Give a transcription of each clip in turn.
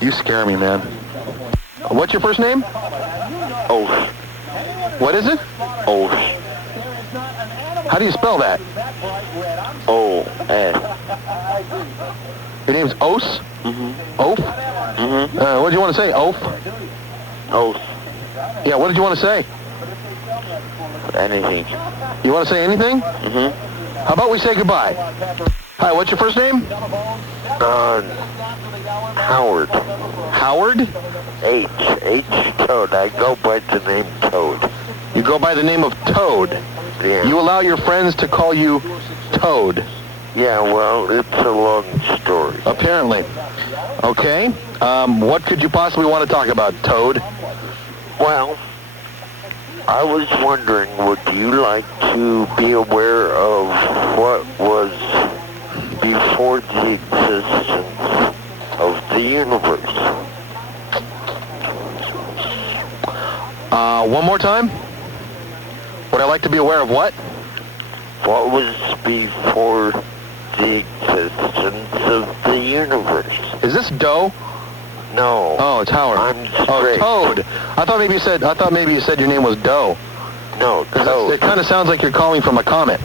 You scare me, man. What's your first name? Oath. What is it? Oath. How do you spell that? O-S. Your name's Os? Mm-hmm. Oaf? Mm-hmm. What do you want to say? Oaf? Oath. Yeah, what did you want to say? Anything. You want to say anything? Mm-hmm. How about we say goodbye? Hi, what's your first name? Howard. Howard? H. Toad. I go by the name Toad. You go by the name of Toad. Yeah. You allow your friends to call you Toad. Yeah, well, it's a long story. Apparently. Okay. What could you possibly want to talk about, Toad? Well, I was wondering, would you like to be aware of what was before the existence of the universe? One more time? Would I like to be aware of what? What was before the existence of the universe? Is this Doe? No. Oh, it's Howard. I'm Oh, straight. Toad. I thought maybe you said your name was Doe. No, Toad. It kind of sounds like you're calling from a comet.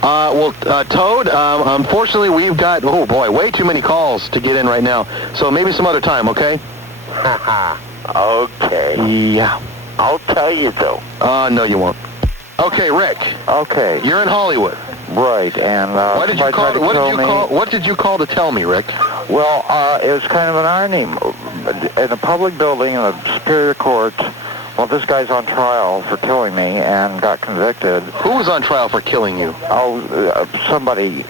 Toad, unfortunately we've got, oh boy, way too many calls to get in right now. So maybe some other time, okay? Haha. Okay. Yeah. I'll tell you, though. No, you won't. Okay, Rick. Okay. You're in Hollywood. Right, and What did you call? What did you call to tell me, Rick? Well, it was kind of an irony. In a public building in a superior court, well, this guy's on trial for killing me and got convicted. Who was on trial for killing you? Oh, somebody.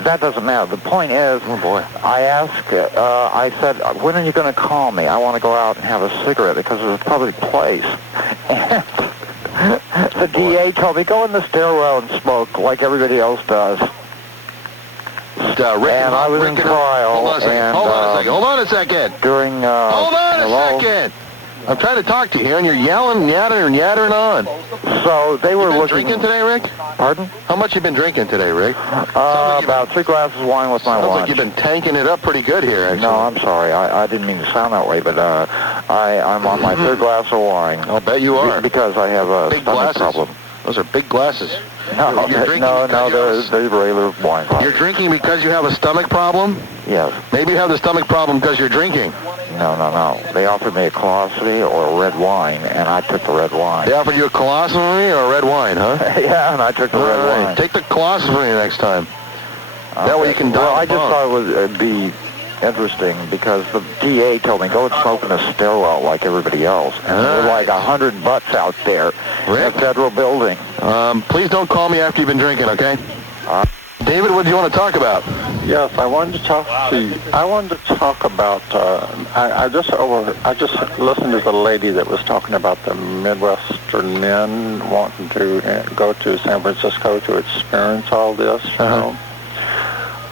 That doesn't matter. The point is, oh boy, I asked. I said, "When are you going to call me? I want to go out and have a cigarette because it's a public place." And the DA told me, "Go in the stairwell and smoke like everybody else does." Rick, and I was in trial. Hold on a second. Hold on a second. During. Hold on a second. I'm trying to talk to you here, and you're yelling, yattering on. So they were looking. Drinking today, Rick? Pardon? How much you been drinking today, Rick? About 3 glasses of wine with my lunch. Sounds like you've been tanking it up pretty good here, actually. No, I'm sorry. I didn't mean to sound that way, but I'm on my 3rd glass of wine. I'll bet you are. Because I have a big stomach problem. Those are big glasses. No, they're regular wine. You're drinking because you have a stomach problem? Yes. Maybe you have the stomach problem because you're drinking. No. They offered me a colostomy or a red wine, and I took the red wine. They offered you a colostomy or a red wine, huh? Yeah, and I took the red wine. Take the colostomy next time. That way you can die. Well, I just thought it would be interesting because the DA told me, go and smoke in a stairwell like everybody else. And there were like 100 butts out there in a federal building. Please don't call me after you've been drinking, okay? David, what do you want to talk about? Yes, I wanted to talk to you. I wanted to talk about, I just listened to the lady that was talking about the Midwestern men wanting to go to San Francisco to experience all this, you know.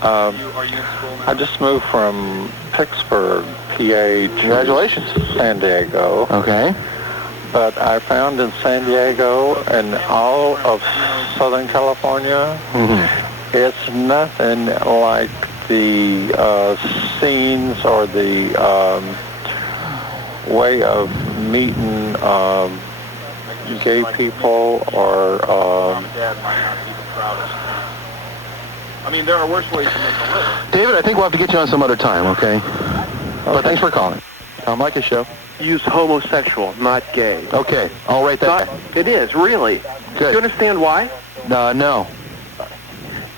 I just moved from Pittsburgh, PA, Congratulations. to San Diego. Okay. But I found in San Diego and all of Southern California, it's nothing like the scenes or the way of meeting gay people or... I mean, there are worse ways to make a living. David, I think we'll have to get you on some other time, okay? But thanks for calling. Tom Leykis Show. Use homosexual, not gay. Okay, I'll write that. It is, really. Good. Do you understand why? No.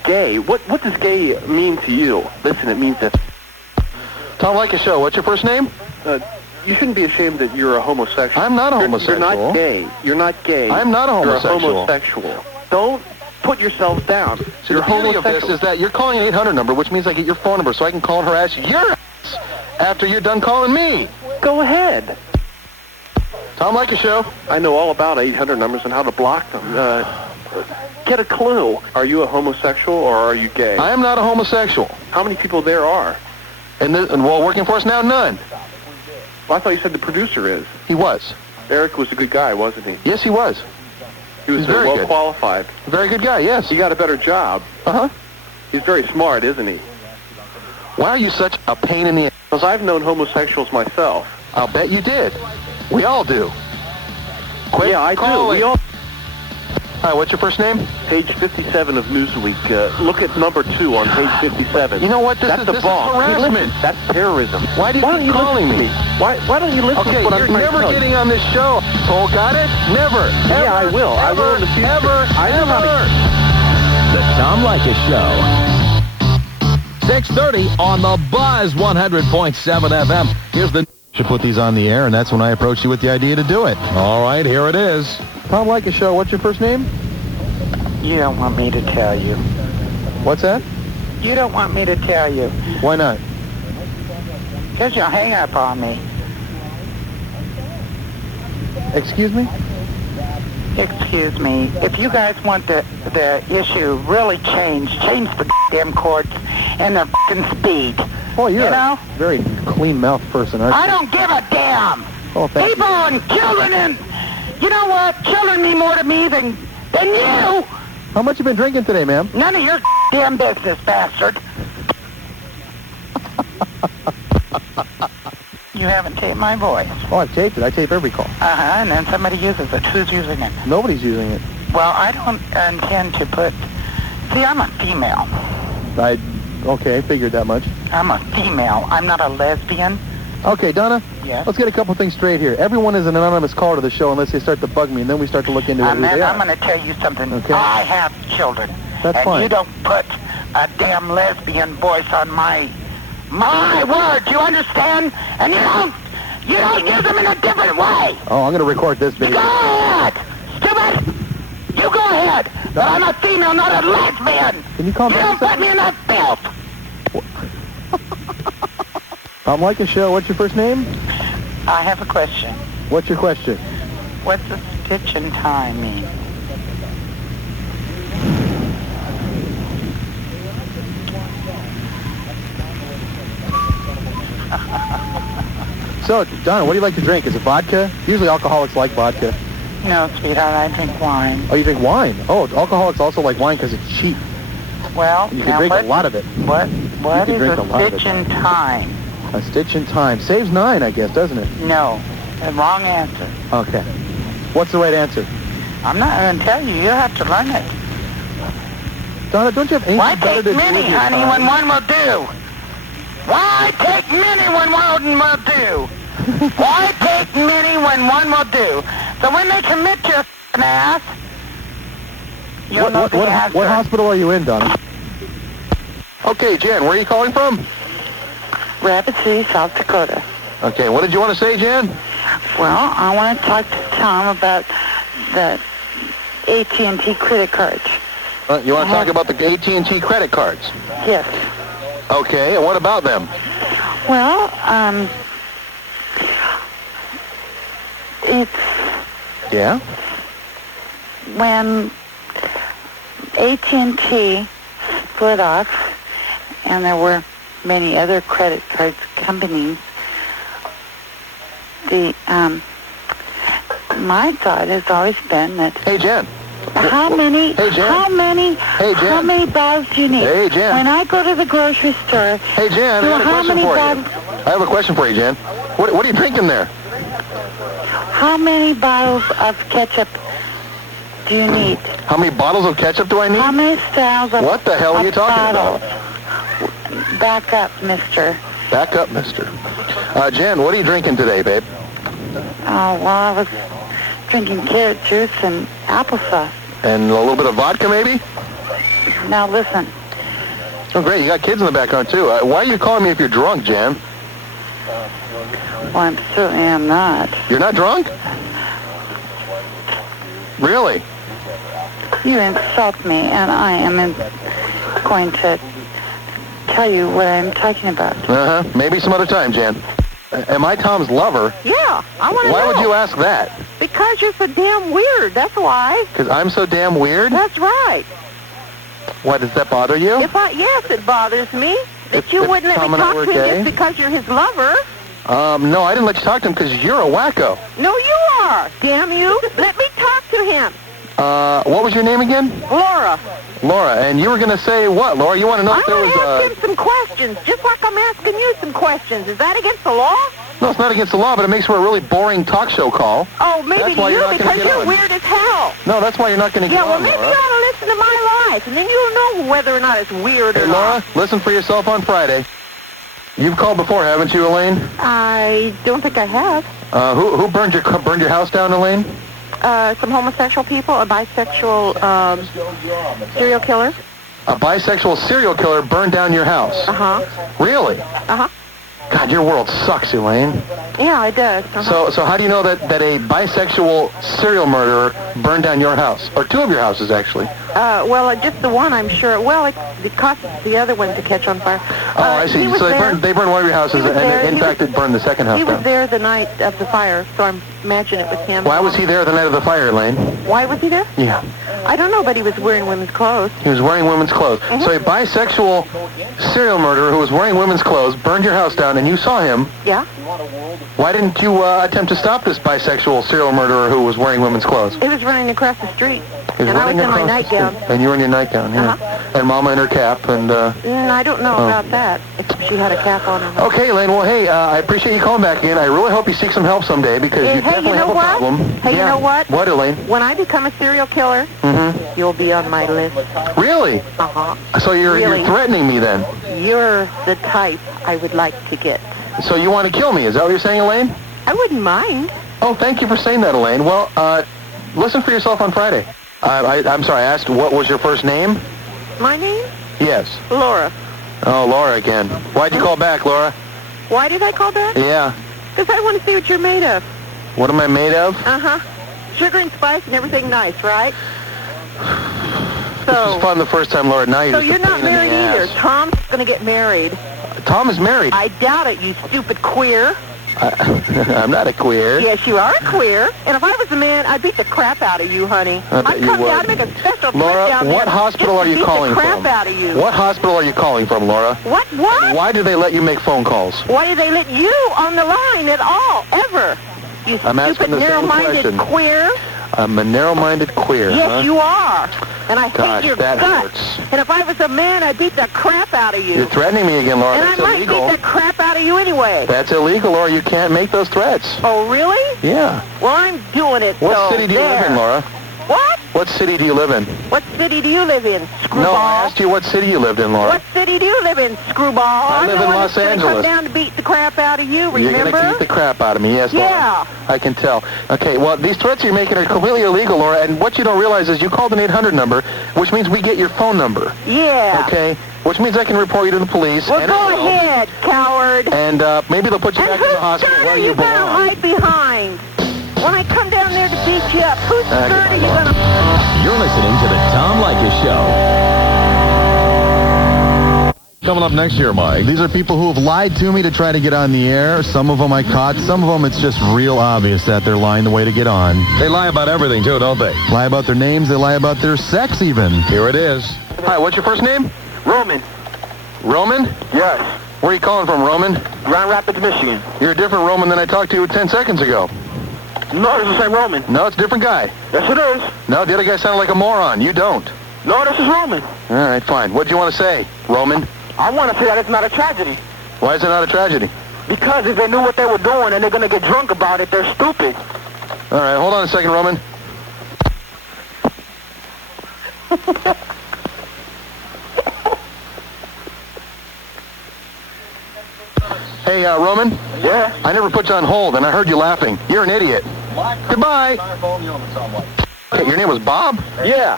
Gay. What does gay mean to you? Listen, it means this. Tom Leykis Show, what's your first name? You shouldn't be ashamed that you're a homosexual. I'm not a homosexual. You're not gay. You're not gay. I'm not a homosexual. You're a homosexual. Don't put yourself down. So the beauty of this is that you're calling an 800 number, which means I get your phone number so I can call and harass your ass after you're done calling me. Go ahead. Tom Leykis Show. I know all about 800 numbers and how to block them. Get a clue. Are you a homosexual or are you gay? I am not a homosexual. How many people there are? And while working for us now, none. Well, I thought you said the producer is. He was. Eric was a good guy, wasn't he? Yes, he was. He was very well good. qualified. Very good guy, yes. He got a better job. Uh-huh. He's very smart, isn't he? Why are you such a pain in the ass? Because I've known homosexuals myself. I'll bet you did. We all do. Quit Yeah, I do. calling. We all... Hi, what's your first name? Page 57 of Newsweek. Look at number 2 on page 57. You know what? That's the boss. harassment. That's terrorism. Why do you keep calling me? Why don't you listen Okay, to what you're I'm trying to never tell you? getting on this show. Oh, got it? Never. Yeah, I will. I will in the future. Ever. The Tom Leykis Show. 6:30 on the Buzz 100.7 FM. Here's the... Should put these on the air, and that's when I approached you with the idea to do it. All right, here it is. Tom Leykis Show, what's your first name? You don't want me to tell you. What's that? You don't want me to tell you. Why not? Because you'll hang up on me. Excuse me? Excuse me. If you guys want the issue really change the damn courts and their fucking speed. Boy, you're You know? a very clean-mouthed person, aren't you? I don't give a damn. Oh, thank People and children and... You know what? Children mean more to me than you. How much you been drinking today, ma'am? None of your damn business, bastard. You haven't taped my voice. Oh, I've taped it. I tape every call. Uh-huh, and then somebody uses it. Who's using it? Nobody's using it. Well, I don't intend to put... See, I'm a female. Okay, I figured that much. I'm a female. I'm not a lesbian. Okay, Donna, Yes. let's get a couple things straight here. Everyone is an anonymous caller to the show unless they start to bug me, and then we start to look into it. I'm going to tell you something. Okay. I have children. That's and fine. you don't put a damn lesbian voice on my word. You understand? And you don't use them in a different way. Oh, I'm going to record this, baby. Go ahead. Stupid. You go ahead. But I'm a female, not a lesbian. Can you calm You down don't a put me in that filth. Tom Leykis Show, what's your first name? I have a question. What's your question? What's a stitch in time mean? So, Donna, what do you like to drink? Is it vodka? Usually alcoholics like vodka. No, sweetheart, I drink wine. Oh, you drink wine? Oh, alcoholics also like wine because it's cheap. Well, You now can drink what, a lot of it. What can is drink a a lot of stitch it. in time? A stitch in time. Saves 9, I guess, doesn't it? No, the wrong answer. Okay. What's the right answer? I'm not going to tell you. You have to learn it. Donna, don't you have anything Why better take to do many, with your honey, time? when one will do? Why take many when one will do? Why take many when one will do? So when they commit your f***ing ass, you'll know the answer. What hospital are you in, Donna? Okay, Jan, where are you calling from? Rapid City, South Dakota. Okay, what did you want to say, Jan? Well, I want to talk to Tom about the AT&T credit cards. You want to talk about the AT&T credit cards? Yes. Okay, and what about them? Well, it's Yeah? when AT&T split off, and there were many other credit card companies. My thought has always been that Hey, Jan. how many Hey, Jan. Hey, Jan. how many bottles do you need? Hey, Jan. When I go to the grocery store, Hey, Jan, I have a how question many for you. bottles? I have a question for you, Jan. What are you drinking there? How many bottles of ketchup do you need? How many bottles of ketchup do I need? How many styles of What the hell are you of talking bottles? about? Back up, mister. Back up, mister. Jan, what are you drinking today, babe? Oh, well, I was drinking carrot juice and applesauce. And a little bit of vodka, maybe? Now, listen. Oh, great. You got kids in the background, too. Why are you calling me if you're drunk, Jan? Well, I certainly am not. You're not drunk? Really? You insult me, and I am going to tell you what I'm talking about. Uh-huh. Maybe some other time, Jan. Am I Tom's lover? Yeah, I want to know. Why would you ask that? Because you're so damn weird, that's why. Because I'm so damn weird? That's right. Why, does that bother you? Yes, it bothers me. If you if wouldn't let Tom me and I talk were to him gay? just because you're his lover. No, I didn't let you talk to him because you're a wacko. No, you are. Damn you. Let me talk to him. What was your name again? Laura. Laura, and you were going to say what, Laura? You want to know if there I was want to ask him some questions, just like I'm asking you some questions. Is that against the law? No, it's not against the law, but it makes for a really boring talk show call. Oh, maybe That's to why you, you're not gonna because get you're on. weird as hell. No, that's why you're not going to Yeah, get well, on, maybe Laura. you ought to listen to my life, and then you'll know whether or not it's weird Hey, or Laura, not. listen for yourself on Friday. You've called before, haven't you, Elaine? I don't think I have. Who burned your house down, Elaine? Some homosexual people, a bisexual serial killer. A bisexual serial killer burned down your house. Uh-huh. Really? Uh-huh. God, your world sucks, Elaine. Yeah, it does. Uh-huh. So how do you know that a bisexual serial murderer burned down your house? Or two of your houses, actually. Well, just the one, I'm sure. Well, it cost the other one to catch on fire. Oh, I see. So they burned one of your houses, and in fact, it burned the second house He was down. there the night of the fire, so I imagine it was him. Why was he there the night of the fire, Elaine? Why was he there? Yeah. I don't know, but he was wearing women's clothes. He was wearing women's clothes. Mm-hmm. So a bisexual serial murderer who was wearing women's clothes burned your house down, and you saw him. Yeah? Why didn't you attempt to stop this bisexual serial murderer who was wearing women's clothes? He was running across the street, He and I was in my nightgown. And you were in your nightgown, yeah. And Mama in her cap, and... I don't know about that, if she had a cap on or not. Okay, Elaine, well, hey, I appreciate you calling back again. I really hope you seek some help someday, because you definitely have a problem. Hey, you know what? What, Elaine? When I become a serial killer, you'll be on my list. Really? Uh-huh. So you're threatening me, then? You're the type I would like to get. So you want to kill me, is that what you're saying, Elaine? I wouldn't mind. Oh, thank you for saying that, Elaine. Well, listen for yourself on Friday. I'm sorry, I asked what was your first name? My name? Yes. Laura. Oh, Laura again. Why'd you call back, Laura? Why did I call back? Yeah. Because I want to see what you're made of. What am I made of? Uh-huh. Sugar and spice and everything nice, right? This was fun the first time, Laura. Now you're not married either. Tom's going to get married. Tom is married. I doubt it, you stupid queer. I'm not a queer. Yes, you are a queer. And if I was a man, I'd beat the crap out of you, honey. I'd come down and make a special trip Laura, down there. what hospital are you calling from? Beat the crap out of you. What hospital are you calling from, Laura? What? And why do they let you make phone calls? Why do they let you on the line at all, ever? You I'm stupid, asking the same narrow-minded question. queer. I'm a narrow-minded queer, Yes, you are. And I Gosh, hate your that guts. hurts. And if I was a man, I'd beat the crap out of you. You're threatening me again, Laura. And That's I might illegal. beat the crap out of you anyway. That's illegal, Laura. You can't make those threats. Oh, really? Yeah. Well, I'm doing it, What so city do you live in, Laura? What? What city do you live in? What city do you live in, screwball? No, I asked you what city you lived in, Laura. What city do you live in, screwball? I live in Los I'm Angeles. come down to beat the crap out of you, remember? You're going to beat the crap out of me, yes, Laura. Yeah. I can tell. Okay, well, these threats you're making are completely illegal, Laura, and what you don't realize is you called an 800 number, which means we get your phone number. Yeah. Okay? Which means I can report you to the police. Well, and go ahead, coward. And maybe they'll put you back in the hospital where you belong. And whose skirt are you going to hide behind? When I come down there to beat you up, whose skirt are you going to... You're listening to the Tom Leykis Show. Coming up next year, Mike, these are people who have lied to me to try to get on the air. Some of them I caught. Some of them it's just real obvious that they're lying the way to get on. They lie about everything, too, don't they? Lie about their names. They lie about their sex, even. Here it is. Hi, what's your first name? Roman. Roman? Yes. Where are you calling from, Roman? Grand Rapids, Michigan. You're a different Roman than I talked to 10 seconds ago. No, it's the same Roman. No, it's a different guy. Yes, it is. No, the other guy sounded like a moron. You don't. No, this is Roman. All right, fine. What do you want to say, Roman? I want to say that it's not a tragedy. Why is it not a tragedy? Because if they knew what they were doing and they're going to get drunk about it, they're stupid. All right, hold on a second, Roman. Hey, Roman? Yeah? I never put you on hold, and I heard you laughing. You're an idiot. Goodbye. Hey, your name was Bob? Yeah.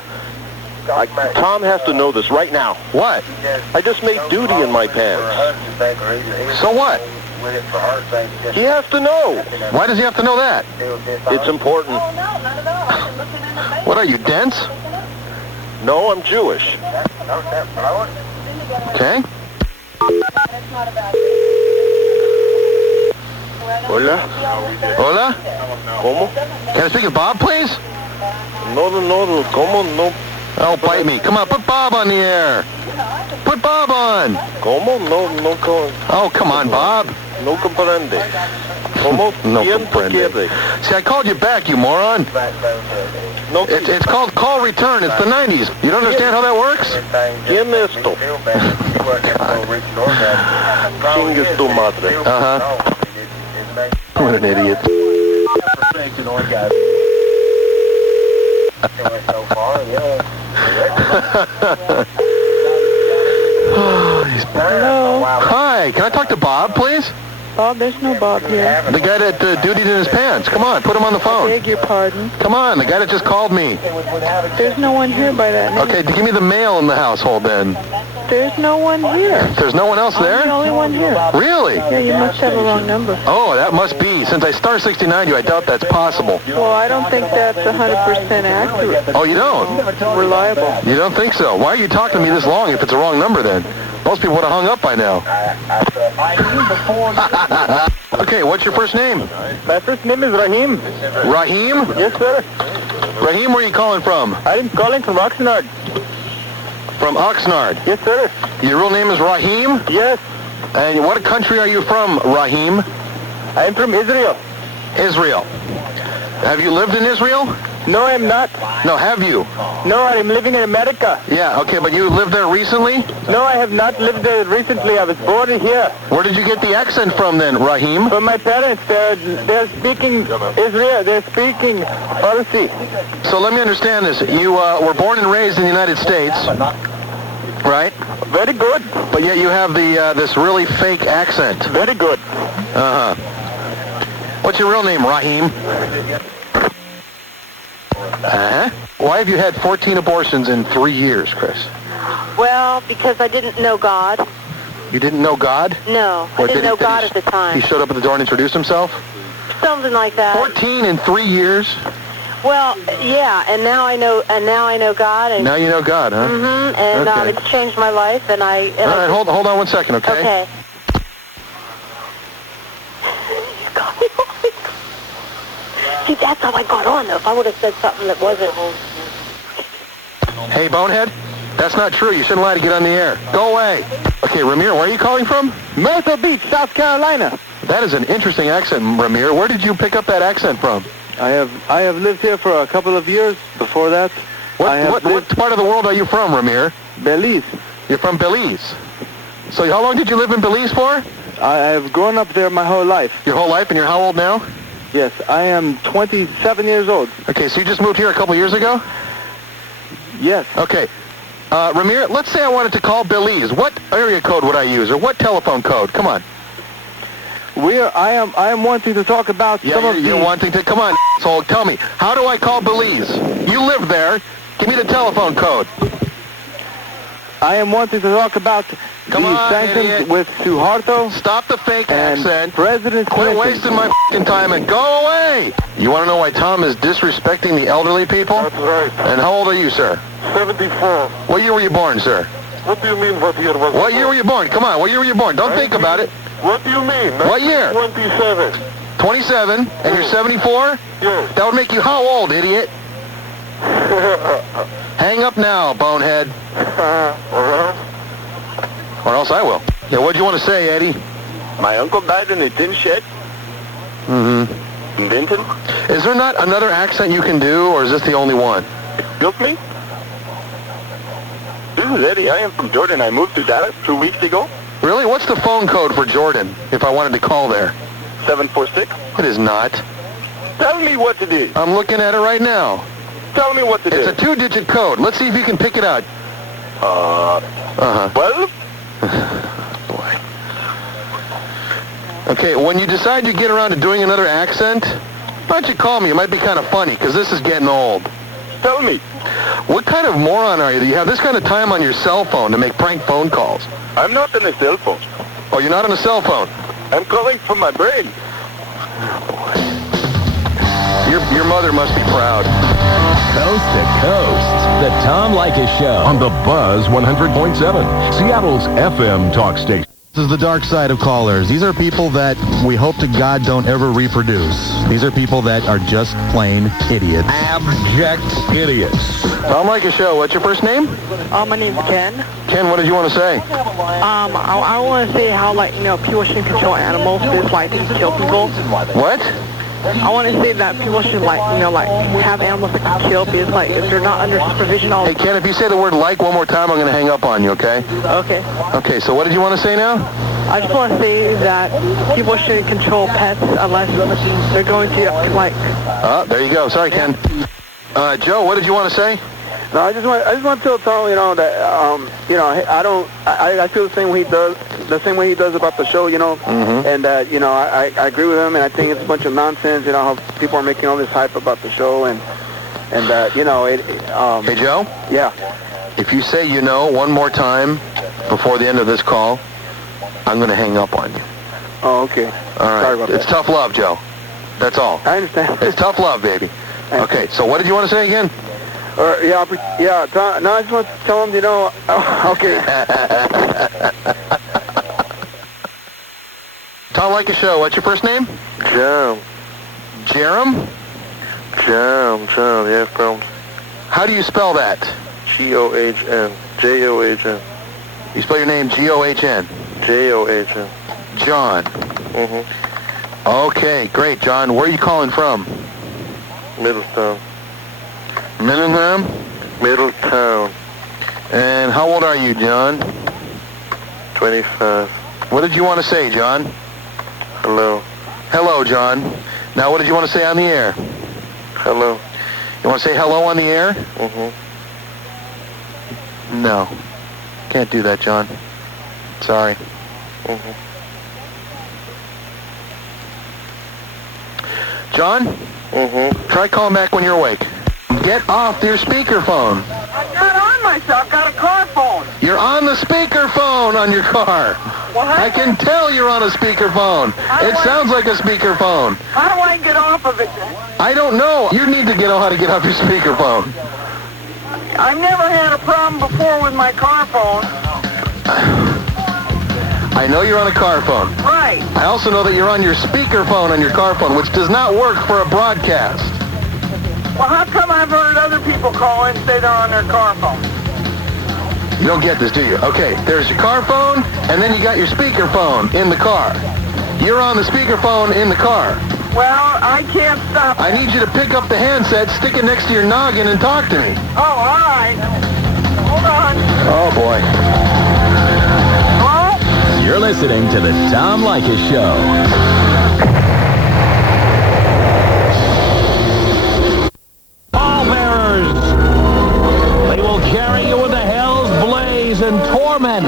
Tom has to know this right now. What? I just made duty in my pants. So what? He has to know. Why does he have to know that? It's important. What are you, dense? No, I'm Jewish. Okay. Hola? Hola? ¿Cómo? Can I speak with Bob, please? No, ¿cómo? No. Oh, bite me. Come on, put Bob on the air. Put Bob on. ¿Cómo? No, Oh, come on, Bob. no comprende. ¿Cómo? No ¿Quién te comprende. quiere? See, I called you back, you moron. No. It's called call return. It's the 90s. You don't understand how that works? ¿Quién es esto? Chingues tu madre. What an idiot. Hello? Hi, can I talk to Bob, please? Bob, there's no Bob here. The guy that dutied in his pants. Come on, put him on the phone. Beg your pardon. Come on, the guy that just called me. There's no one here by that name. Okay, give me the mail in the household then. There's no one here. There's no one else I'm the there? only one here. Really? Yeah, you must have a wrong number. Oh, that must be. Since I star 69 you, I doubt that's possible. Well, I don't think that's 100% accurate. Oh, you don't? Reliable. You don't think so? Why are you talking to me this long if it's a wrong number then? Most people would have hung up by now. Okay, what's your first name? My first name is Rahim. Rahim? Yes, sir. Rahim, where are you calling from? I'm calling from Oxnard. From Oxnard. Yes, sir. Your real name is Rahim? Yes. And what country are you from, Rahim? I'm from Israel. Israel. Have you lived in Israel? No, I'm not. No, have you? No, I'm living in America. Yeah, okay, but you lived there recently? No, I have not lived there recently. I was born here. Where did you get the accent from then, Rahim? From my parents. They're speaking Israel. They're speaking Farsi. So let me understand this. You were born and raised in the United States, right? Very good. But yet you have the this really fake accent. Very good. Uh-huh. What's your real name, Rahim? Uh-huh. Why have you had 14 abortions in 3 years, Chris? Well, because I didn't know God. You didn't know God? No, I didn't know God at the time. He showed up at the door and introduced himself? Something like that. 14 in 3 years? Well, yeah, and now I know God. And Now you know God, huh? Mm-hmm, and Okay. it's changed my life, and I... All right, hold on 1 second, okay? Okay. See, that's how I got on, though. If I would have said something that wasn't... Hey, bonehead, that's not true. You shouldn't lie to get on the air. Go away. Okay, Ramir, where are you calling from? Myrtle Beach, South Carolina. That is an interesting accent, Ramir. Where did you pick up that accent from? I have lived here for a couple of years. Before that, What part of the world are you from, Ramir? Belize. You're from Belize. So how long did you live in Belize for? I have grown up there my whole life. Your whole life, and you're how old now? Yes, I am 27 years old. Okay, so you just moved here a couple years ago? Yes. Okay. Ramir, let's say I wanted to call Belize. What area code would I use, or what telephone code? Come on. I am wanting to talk about some of you're wanting to... Come on, so tell me. How do I call Belize? You live there. Give me the telephone code. I am wanting to talk about Come the on, sanctions idiot. with Suharto. Stop the fake and accent. President Quit Clinton. wasting my f***ing time and go away. You want to know why Tom is disrespecting the elderly people? That's right. And how old are you, sir? 74. What year were you born, sir? What do you mean what year was What year were you born? Come on, what year were you born? Don't think about it. What do you mean? What year? 27. 27, and you're 74? Yes. That would make you how old, idiot? Hang up now, bonehead. Or else I will. Yeah, what'd you want to say, Eddie? My uncle died in a tin shed Mm-hmm. in Benton. Is there not another accent you can do, or is this the only one? Excuse me? This is Eddie. I am from Jordan. I moved to Dallas 2 weeks ago. Really? What's the phone code for Jordan, if I wanted to call there? 746. It is not. Tell me what it is. I'm looking at it right now. Tell me what it It's is. a 2-digit code. Let's see if you can pick it out. Uh-huh. 12? Boy. Okay, when you decide you get around to doing another accent, why don't you call me? It might be kind of funny, because this is getting old. Tell me. What kind of moron are you that you have this kind of time on your cell phone to make prank phone calls? I'm not on a cell phone. Oh, you're not on a cell phone? I'm calling from my brain. Your mother must be proud. Coast to coast. The Tom Leykis Show. On the Buzz 100.7, Seattle's FM talk station. This is the dark side of callers. These are people that we hope to God don't ever reproduce. These are people that are just plain idiots. Abject idiots. Tom Leykis Show. What's your first name? my name's Ken. Ken, what did you want to say? I want to say how, people shouldn't control animals, just, kill people. What? I want to say that people should, have animals that can kill because, if they're not under supervision all Hey, Ken, if you say the word like one more time, I'm going to hang up on you, okay? Okay. Okay, so what did you want to say now? I just want to say that people shouldn't control pets unless they're going to, Oh, there you go. Sorry, Ken. Joe, what did you want to say? No, I just want to tell Tom, that, I feel the same way he does, about the show, and that, I agree with him, and I think it's a bunch of nonsense, how people are making all this hype about the show, and hey, Joe? Yeah. If you say one more time before the end of this call, I'm going to hang up on you. Oh, okay. All right. Sorry about that. It's tough love, Joe. That's all. I understand. It's tough love, baby. Okay, so what did you want to say again? Tom, no, I just want to tell him, okay. Tom Leykis Show, what's your first name? Jam. Jerem? Jam, yes, problems. How do you spell that? G-O-H-N. J-O-H-N. You spell your name G-O-H-N? J-O-H-N. John. Mm-hmm. Okay, great, John. Where are you calling from? Middletown. Middletown? Middletown. And how old are you, John? 25. What did you want to say, John? Hello. Hello, John. Now, what did you want to say on the air? Hello. You want to say hello on the air? Mm-hmm. No. Can't do that, John. Sorry. Mm-hmm. John? Mm-hmm. Try calling back when you're awake. Get off your speakerphone. I'm not on myself. I've got a car phone. You're on the speakerphone on your car. Well, I can tell you're on a speakerphone. It sounds like a speakerphone. How do I get off of it then? I don't know. You need to know how to get off your speakerphone. I've never had a problem before with my car phone. I know you're on a car phone. Right. I also know that you're on your speakerphone on your car phone, which does not work for a broadcast. Well, how come I've heard other people call and say they're on their car phone? You don't get this, do you? Okay, there's your car phone, and then you got your speakerphone in the car. You're on the speakerphone in the car. Well, I can't stop. I need you to pick up the handset, stick it next to your noggin, and talk to me. Oh, all right. Hold on. Oh, boy. Hello? You're listening to the Tom Leykis Show. Pallbearers, they will carry you into hell's blaze and torment.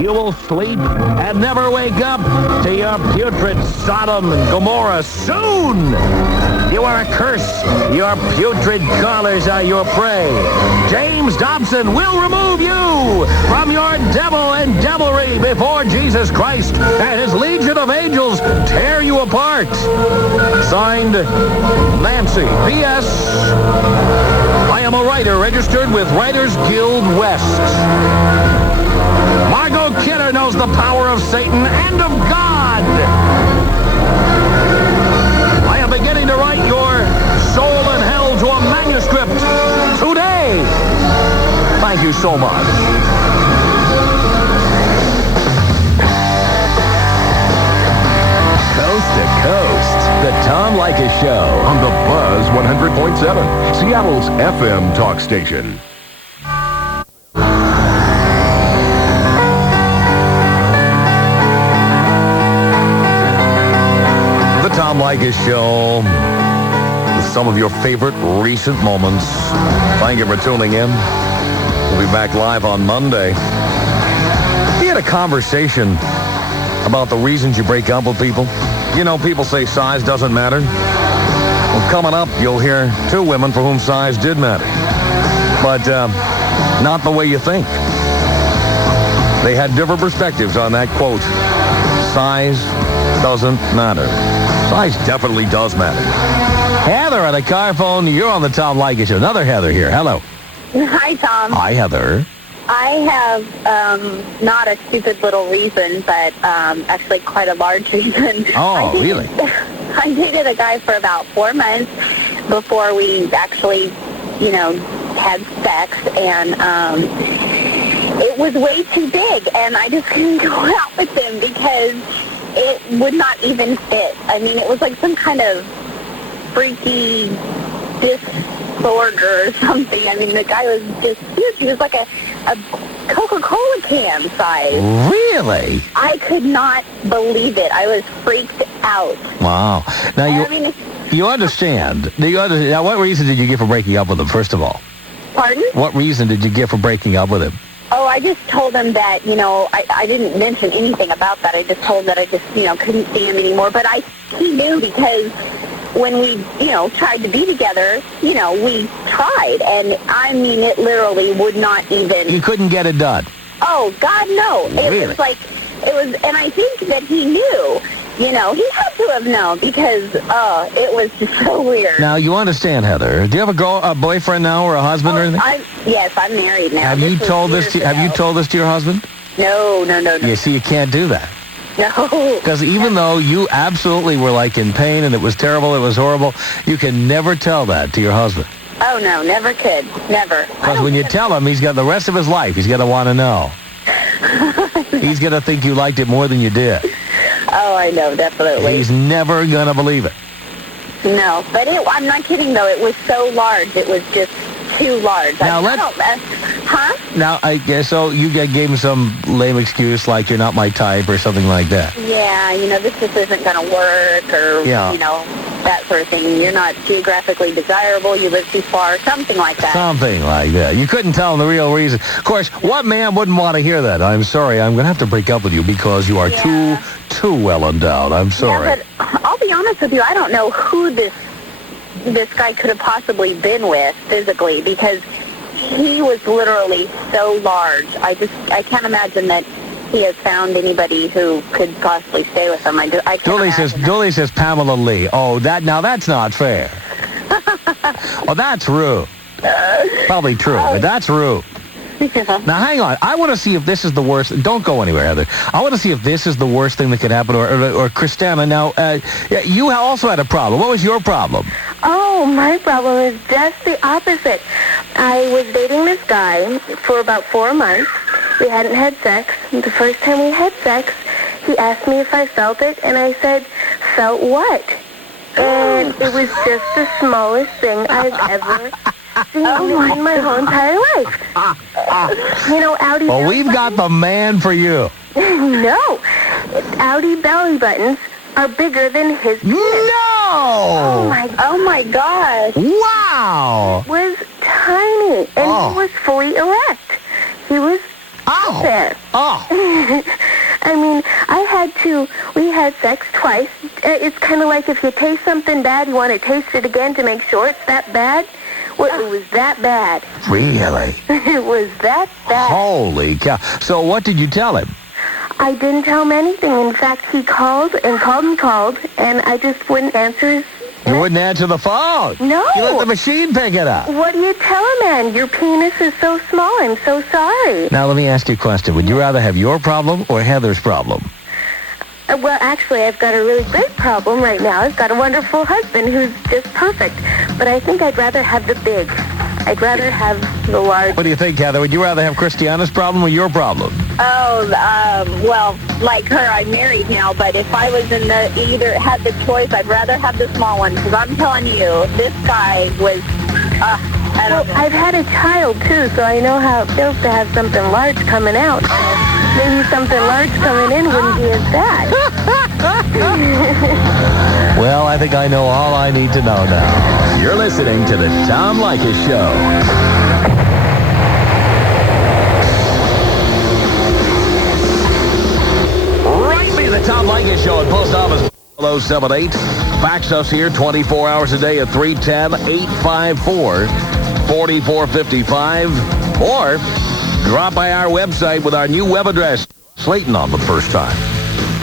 You will sleep and never wake up to your putrid Sodom and Gomorrah soon. You are a curse. Your putrid callers are your prey. James Dobson will remove you from your devil and devilry before Jesus Christ and his legion of angels tear you apart. Signed, Nancy. P.S. I am a writer registered with Writers Guild West. Margot Kidder knows the power of Satan and of God. I am beginning to write your soul and hell to a manuscript today. Thank you so much. Coast to Coast, the Tom Leykis Show On the Buzz 100.7, Seattle's FM talk station. Tom Leykis Show with some of your favorite recent moments. Thank you for tuning in. We'll be back live on Monday. We had a conversation about the reasons you break up with people. You know, people say size doesn't matter. Well, coming up, you'll hear two women for whom size did matter. But not the way you think. They had different perspectives on that quote. Size doesn't matter. Size definitely does matter. Heather on a car phone. You're on the Tom Leykis Show. Another Heather here. Hello. Hi, Tom. Hi, Heather. I have not a stupid little reason, but actually quite a large reason. Oh, really? I dated a guy for about 4 months before we actually, had sex, and it was way too big, and I just couldn't go out with him because it would not even fit. I mean, it was like some kind of freaky disorder or something. I mean, the guy was just huge. He was like a Coca-Cola can size. Really? I could not believe it. I was freaked out. Wow. Now, you understand. Now, what reason did you give for breaking up with him, first of all? Pardon? What reason did you give for breaking up with him? Oh, I just told him that, I didn't mention anything about that. I just told him that I just, couldn't see him anymore. But he knew because when we, tried to be together, we tried. And, I mean, it literally would not even... You couldn't get it done? Oh, God, no. Really? It was, and I think that he knew. He had to have known because, it was just so weird. Now, you understand, Heather. Do you have a boyfriend now or a husband or anything? Yes, I'm married now. Have you told this to your husband? No. You see, you can't do that. No. Because even though you absolutely were like in pain and it was terrible, it was horrible, you can never tell that to your husband. Oh, no, never could. Never. Because when you tell him, he's got the rest of his life, he's going to want to know. He's going to think you liked it more than you did. Oh, I know, definitely. He's never going to believe it. No, but I'm not kidding, though. It was so large. It was just too large. Now, Now, I guess, so you gave him some lame excuse like you're not my type or something like that. Yeah, this just isn't going to work or, that sort of thing. You're not geographically desirable. You live too far. Something like that. Something like that. You couldn't tell him the real reason. Of course, what man wouldn't want to hear that? I'm sorry. I'm going to have to break up with you because you are too well endowed. I'm sorry. Yeah, but I'll be honest with you. I don't know who this guy could have possibly been with physically because he was literally so large. I can't imagine that he has found anybody who could possibly stay with him. I can't Julie says Pamela Lee. Oh, that's not fair. Well, that's rude. Probably true, but that's rude. Now, hang on. I want to see if this is the worst. Don't go anywhere, Heather. I want to see if this is the worst thing that could happen. Or Christina, now, you also had a problem. What was your problem? Oh, my problem is just the opposite. I was dating this guy for about 4 months. We hadn't had sex. The first time we had sex, he asked me if I felt it, and I said, felt what? And it was just the smallest thing I've ever seen in my whole entire life. Audi. Well, we've got the man for you. No. Audi belly buttons are bigger than his penis. No! Oh my gosh. Wow! He was tiny, and he was fully erect. He was up there. Oh! I mean, we had sex twice. It's kind of like if you taste something bad, you want to taste it again to make sure it's that bad. Well, it was that bad. Really? It was that bad. Holy cow. So what did you tell him? I didn't tell him anything. In fact, he called and called and called, and I just wouldn't answer his... You wouldn't answer the phone? No. You let the machine pick it up. What do you tell a man? Your penis is so small. I'm so sorry. Now, let me ask you a question. Would you rather have your problem or Heather's problem? Well, actually, I've got a really great problem right now. I've got a wonderful husband who's just perfect. But I think I'd rather have the big. I'd rather have the large. What do you think, Heather? Would you rather have Christiana's problem or your problem? Oh, well, like her, I'm married now, but if I was either had the choice, I'd rather have the small one, because I'm telling you, this guy was, I don't know. I've had a child, too, so I know how it feels to have something large coming out. Maybe something large coming in wouldn't be as bad. Well, I think I know all I need to know now. You're listening to the Tom Leykis Show. Write me the Tom Leykis Show at Post Office 078. Fax us here 24 hours a day at 310-854-4455. Or drop by our website with our new web address. Slayton on the first time.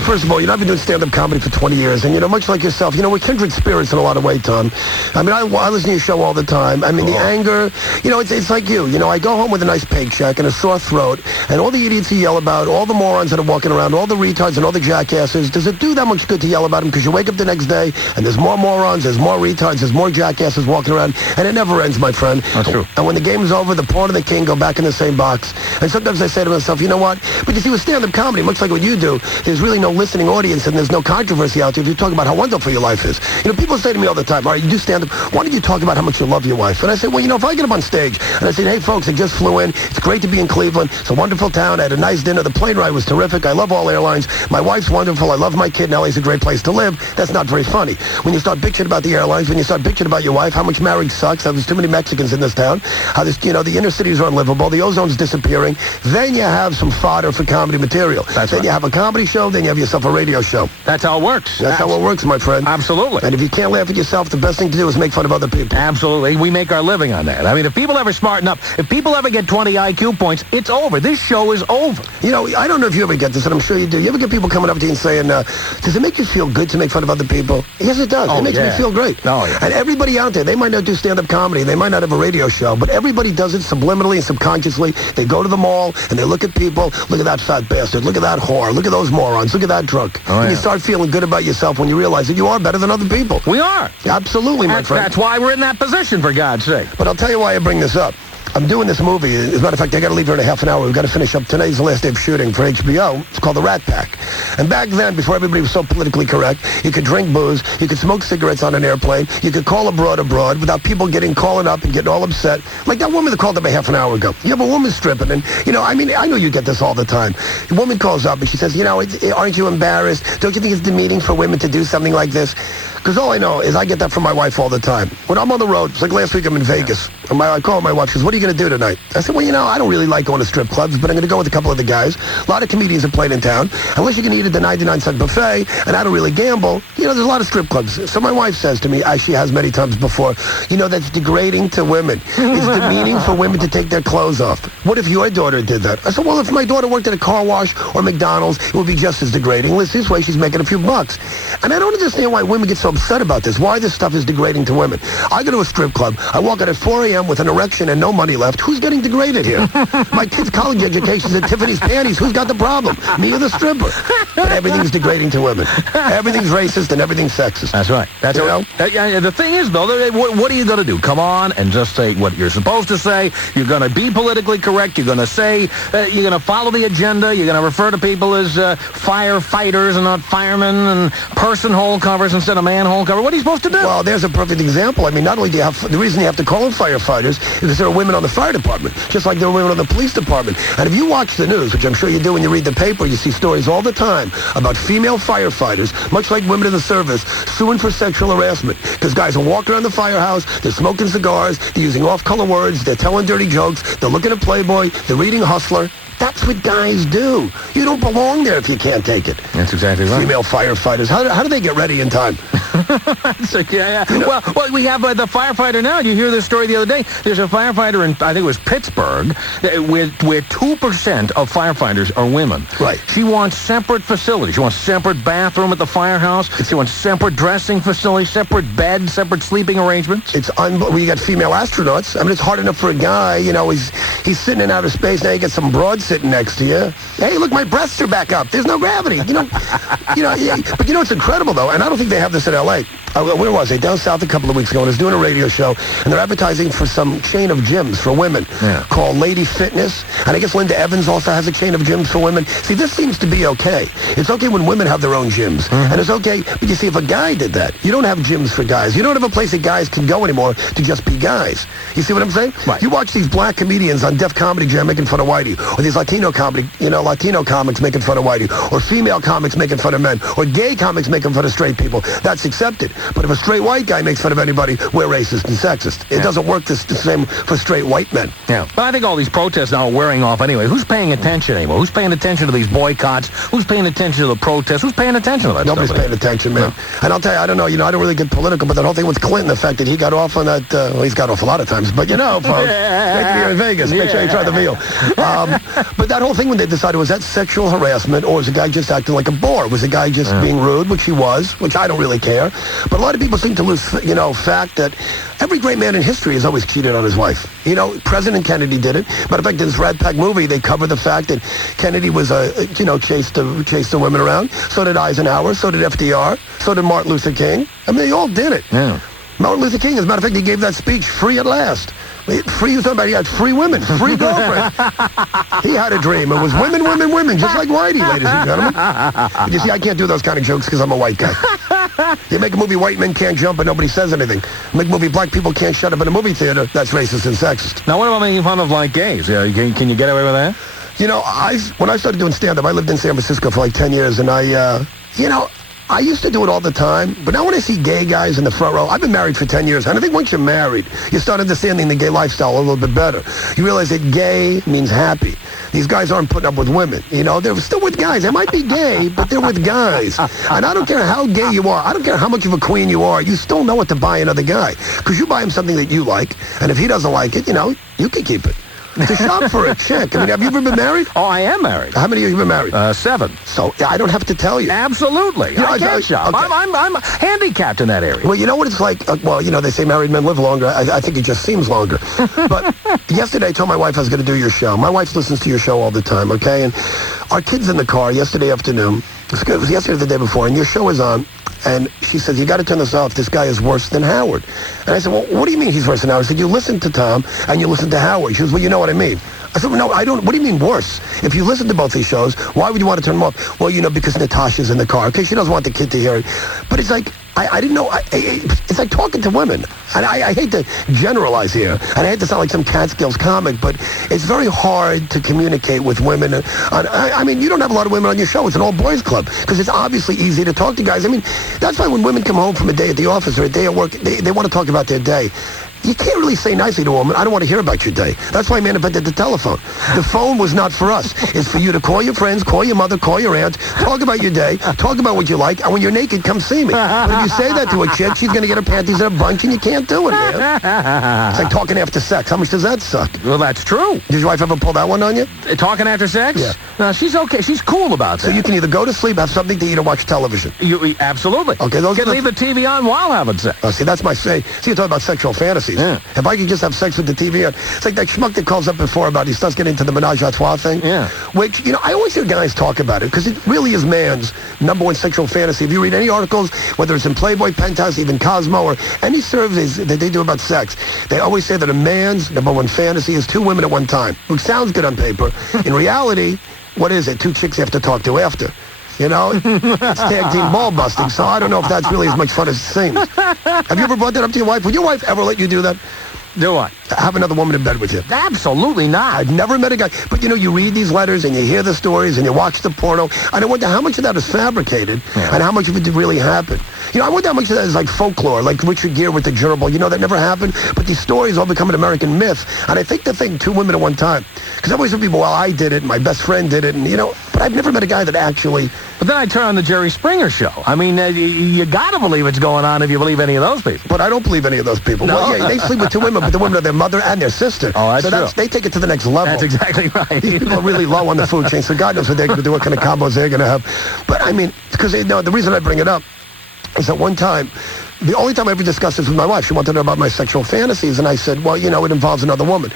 First of all, I've been doing stand-up comedy for 20 years, and, much like yourself, we're kindred spirits in a lot of ways, Tom. I mean, I listen to your show all the time. I mean, the anger, it's like you. I go home with a nice paycheck and a sore throat, and all the idiots you yell about, all the morons that are walking around, all the retards and all the jackasses, does it do that much good to yell about them? Because you wake up the next day, and there's more morons, there's more retards, there's more jackasses walking around, and it never ends, my friend. That's true. And when the game's over, the pawn and the king go back in the same box. And sometimes I say to myself, you know what? But you see, with stand-up comedy, much like what you do, there's really no listening audience and there's no controversy out there if you talk about how wonderful your life is. You know, people say to me all the time, all right, you do stand up. Why don't you talk about how much you love your wife? And I say, well, you know, if I get up on stage and I say, hey, folks, I just flew in. It's great to be in Cleveland. It's a wonderful town. I had a nice dinner. The plane ride was terrific. I love all airlines. My wife's wonderful. I love my kid. And LA's a great place to live. That's not very funny. When you start bitching about the airlines, when you start bitching about your wife, how much marriage sucks, how there's too many Mexicans in this town, how there's, you know, the inner cities are unlivable, the ozone's disappearing, then you have some fodder for comedy material. Then you have a comedy show, then you have yourself a radio show. That's how it works. That's how it works, my friend. Absolutely. And if you can't laugh at yourself, the best thing to do is make fun of other people. Absolutely. We make our living on that. I mean, if people ever smarten up, if people ever get 20 IQ points, it's over. This show is over. You know, I don't know if you ever get this, and I'm sure you do. You ever get people coming up to you and saying, does it make you feel good to make fun of other people? Yes, it does. It makes me feel great. Oh, yeah. And everybody out there, they might not do stand-up comedy, they might not have a radio show, but everybody does it subliminally and subconsciously. They go to the mall, and they look at people, look at that fat bastard, look at that whore, look at those morons, look at that drunk. Oh, and you start feeling good about yourself when you realize that you are better than other people. We are. Absolutely, my friend. That's why we're in that position, for God's sake. But I'll tell you why I bring this up. I'm doing this movie. As a matter of fact, I got to leave here in a half an hour. We've got to finish up. Today's the last day of shooting for HBO. It's called The Rat Pack. And back then, before everybody was so politically correct, you could drink booze, you could smoke cigarettes on an airplane, you could call abroad without people calling up and getting all upset. Like that woman that called up a half an hour ago. You have a woman stripping, and, you know, I mean, I know you get this all the time. A woman calls up and she says, you know, aren't you embarrassed? Don't you think it's demeaning for women to do something like this? Because all I know is I get that from my wife all the time. When I'm on the road, it's like last week I'm in Vegas. And I call my wife, she says, what are you going to do tonight? I said, well, you know, I don't really like going to strip clubs, but I'm going to go with a couple of the guys. A lot of comedians have played in town. Unless you can eat at the 99-cent buffet, and I don't really gamble, you know, there's a lot of strip clubs. So my wife says to me, as she has many times before, you know, that's degrading to women. It's demeaning for women to take their clothes off. What if your daughter did that? I said, well, if my daughter worked at a car wash or McDonald's, it would be just as degrading. Listen, this way she's making a few bucks. And I don't understand why women get so upset about this, why this stuff is degrading to women. I go to a strip club, I walk out at 4 a.m. with an erection and no money left. Who's getting degraded here? My kid's college education's at Tiffany's Panties. Who's got the problem? Me or the stripper? But everything's degrading to women. Everything's racist and everything's sexist. That's right. That's the thing is, though, what are you going to do? Come on and just say what you're supposed to say. You're going to be politically correct. You're going to say, you're going to follow the agenda. You're going to refer to people as firefighters and not firemen, and person hole covers instead of manhole cover. What are you supposed to do? Well, there's a perfect example. I mean, not only do you have, the reason you have to call them firefighters is because there are women on the fire department, just like there are women on the police department. And if you watch the news, which I'm sure you do when you read the paper, you see stories all the time about female firefighters, much like women in the service, suing for sexual harassment. Because guys are walking around the firehouse, they're smoking cigars, they're using off-color words, they're telling dirty jokes, they're looking at Playboy, they're reading Hustler. That's what guys do. You don't belong there if you can't take it. That's exactly right. Female firefighters. How do they get ready in time? So, yeah. You know? Well, we have the firefighter now. You hear this story the other day. There's a firefighter in, I think it was Pittsburgh, where 2% of firefighters are women. Right. She wants separate facilities. She wants separate bathroom at the firehouse. She wants separate dressing facilities, separate beds, separate sleeping arrangements. It's you got female astronauts. I mean, it's hard enough for a guy. You know, he's sitting in outer space. Now you get some broad sitting next to you. Hey, look, my breasts are back up. There's no gravity. You know. But you know, it's incredible though, and I don't think they have this in L.A. Where was they? Down south a couple of weeks ago, and I was doing a radio show, and they're advertising for some chain of gyms for women called Lady Fitness. And I guess Linda Evans also has a chain of gyms for women. See, this seems to be okay. It's okay when women have their own gyms. And it's okay, but you see, if a guy did that, you don't have gyms for guys. You don't have a place that guys can go anymore to just be guys. You see what I'm saying? Right. You watch these black comedians on Def Comedy Jam making fun of whitey, or these Latino comics making fun of whitey, or female comics making fun of men, or gay comics making fun of straight people. That's accepted. But if a straight white guy makes fun of anybody, we're racist and sexist. It doesn't work the same for straight white men. Yeah. But I think all these protests now are wearing off anyway. Who's paying attention anymore? Who's paying attention to these boycotts? Who's paying attention to the protests? Who's paying attention to that Nobody's stuff? paying attention, man. No. And I'll tell you, I don't know, I don't really get political, but that whole thing with Clinton, the fact that he got off on that, well, he's got off a lot of times, but you know, folks, next year in Vegas, make sure you try the veal. But that whole thing when they decided, was that sexual harassment, or was the guy just acting like a bore? Was the guy just being rude, which he was, which I don't really care. But a lot of people seem to lose, fact that every great man in history has always cheated on his wife. President Kennedy did it. Matter of fact, in this Rat Pack movie, they cover the fact that Kennedy was, chased the women around. So did Eisenhower. So did FDR. So did Martin Luther King. I mean, they all did it. Yeah. Martin Luther King, as a matter of fact, he gave that speech, free at last. Free, he was talking about he had free women, free girlfriend. He had a dream. It was women, women, women, just like Whitey, ladies and gentlemen. But you see, I can't do those kind of jokes because I'm a white guy. You make a movie, white men can't jump and nobody says anything. Make a movie, black people can't shut up in a movie theater. That's racist and sexist. Now, what about making fun of, like, gays? Can you get away with that? You know, when I started doing stand-up, I lived in San Francisco for like 10 years, and I used to do it all the time, but now when I see gay guys in the front row, I've been married for 10 years, and I think once you're married, you start understanding the gay lifestyle a little bit better. You realize that gay means happy. These guys aren't putting up with women. You know, they're still with guys. They might be gay, but they're with guys. And I don't care how gay you are. I don't care how much of a queen you are. You still know what to buy another guy. Because you buy him something that you like, and if he doesn't like it, you know, you can keep it. To shop for a chick. I mean, have you ever been married? Oh, I am married. How many of you have been married? 7. So, yeah, I don't have to tell you. Absolutely. You know, I can't shop. Okay. I'm handicapped in that area. Well, you know what it's like? Well, you know, they say married men live longer. I think it just seems longer. But yesterday I told my wife I was going to do your show. My wife listens to your show all the time, okay? And our kid's in the car yesterday afternoon. It was yesterday or the day before, and your show is on. And she said, you got to turn this off. This guy is worse than Howard. And I said, well, what do you mean he's worse than Howard? I said, you listen to Tom and you listen to Howard. She goes, well, you know what I mean. I said, well, no, I don't. What do you mean worse? If you listen to both these shows, why would you want to turn them off? Well, you know, because Natasha's in the car. Okay, she doesn't want the kid to hear it. But it's like, I didn't know. It's like talking to women. And I hate to generalize here. And I hate to sound like some Catskills comic, but it's very hard to communicate with women. I mean, you don't have a lot of women on your show. It's an all-boys club because it's obviously easy to talk to guys. I mean, that's why when women come home from a day at the office or a day at work, they want to talk about their day. You can't really say nicely to a woman, I don't want to hear about your day. That's why man invented the telephone. The phone was not for us. It's for you to call your friends, call your mother, call your aunt, talk about your day, talk about what you like, and when you're naked, come see me. But if you say that to a chick, she's going to get her panties in a bunch, and you can't do it, man. It's like talking after sex. How much does that suck? Well, that's true. Did your wife ever pull that one on you? Talking after sex? Yeah. No, she's okay. She's cool about that. So you can either go to sleep, have something to eat, or watch television. Absolutely. Okay, those you can leave the TV on while having sex. Oh, see, that's my say. See, you're talking about sexual fantasies. Yeah. If I could just have sex with the TV on, it's like that schmuck that calls up before about he starts getting into the menage a trois thing. Yeah. Which, you know, I always hear guys talk about it because it really is man's number one sexual fantasy. If you read any articles, whether it's in Playboy, Penthouse, even Cosmo, or any surveys that they do about sex, they always say that a man's number one fantasy is 2 women at one time, which sounds good on paper. In reality, what is it? 2 chicks you have to talk to after. You know, it's tag team ball busting, so I don't know if that's really as much fun as it seems. Have you ever brought that up to your wife? Would your wife ever let you do that? Do what? Have another woman in bed with you? Absolutely not. I've never met a guy. But, you know, you read these letters and you hear the stories and you watch the porno. And I wonder how much of that is fabricated and how much of it did really happen. You know, I wonder how much of that is like folklore, like Richard Gere with the gerbil. You know, that never happened. But these stories all become an American myth. And I think the thing, 2 women at one time. Because I always hear people, well, I did it, and my best friend did it. And, you know, but I've never met a guy that actually... But then I turn on the Jerry Springer show. I mean, you got to believe it's going on if you believe any of those people. But I don't believe any of those people. No. Well, yeah, they sleep with 2 women, but the women are their mother and their sister. Oh, that's so true. They take it to the next level. That's exactly right. These people are really low on the food chain, so God knows what they're going to do, what kind of combos they're going to have. But, I mean, because the reason I bring it up is that one time, the only time I ever discussed this with my wife, she wanted to know about my sexual fantasies, and I said, well, you know, it involves another woman.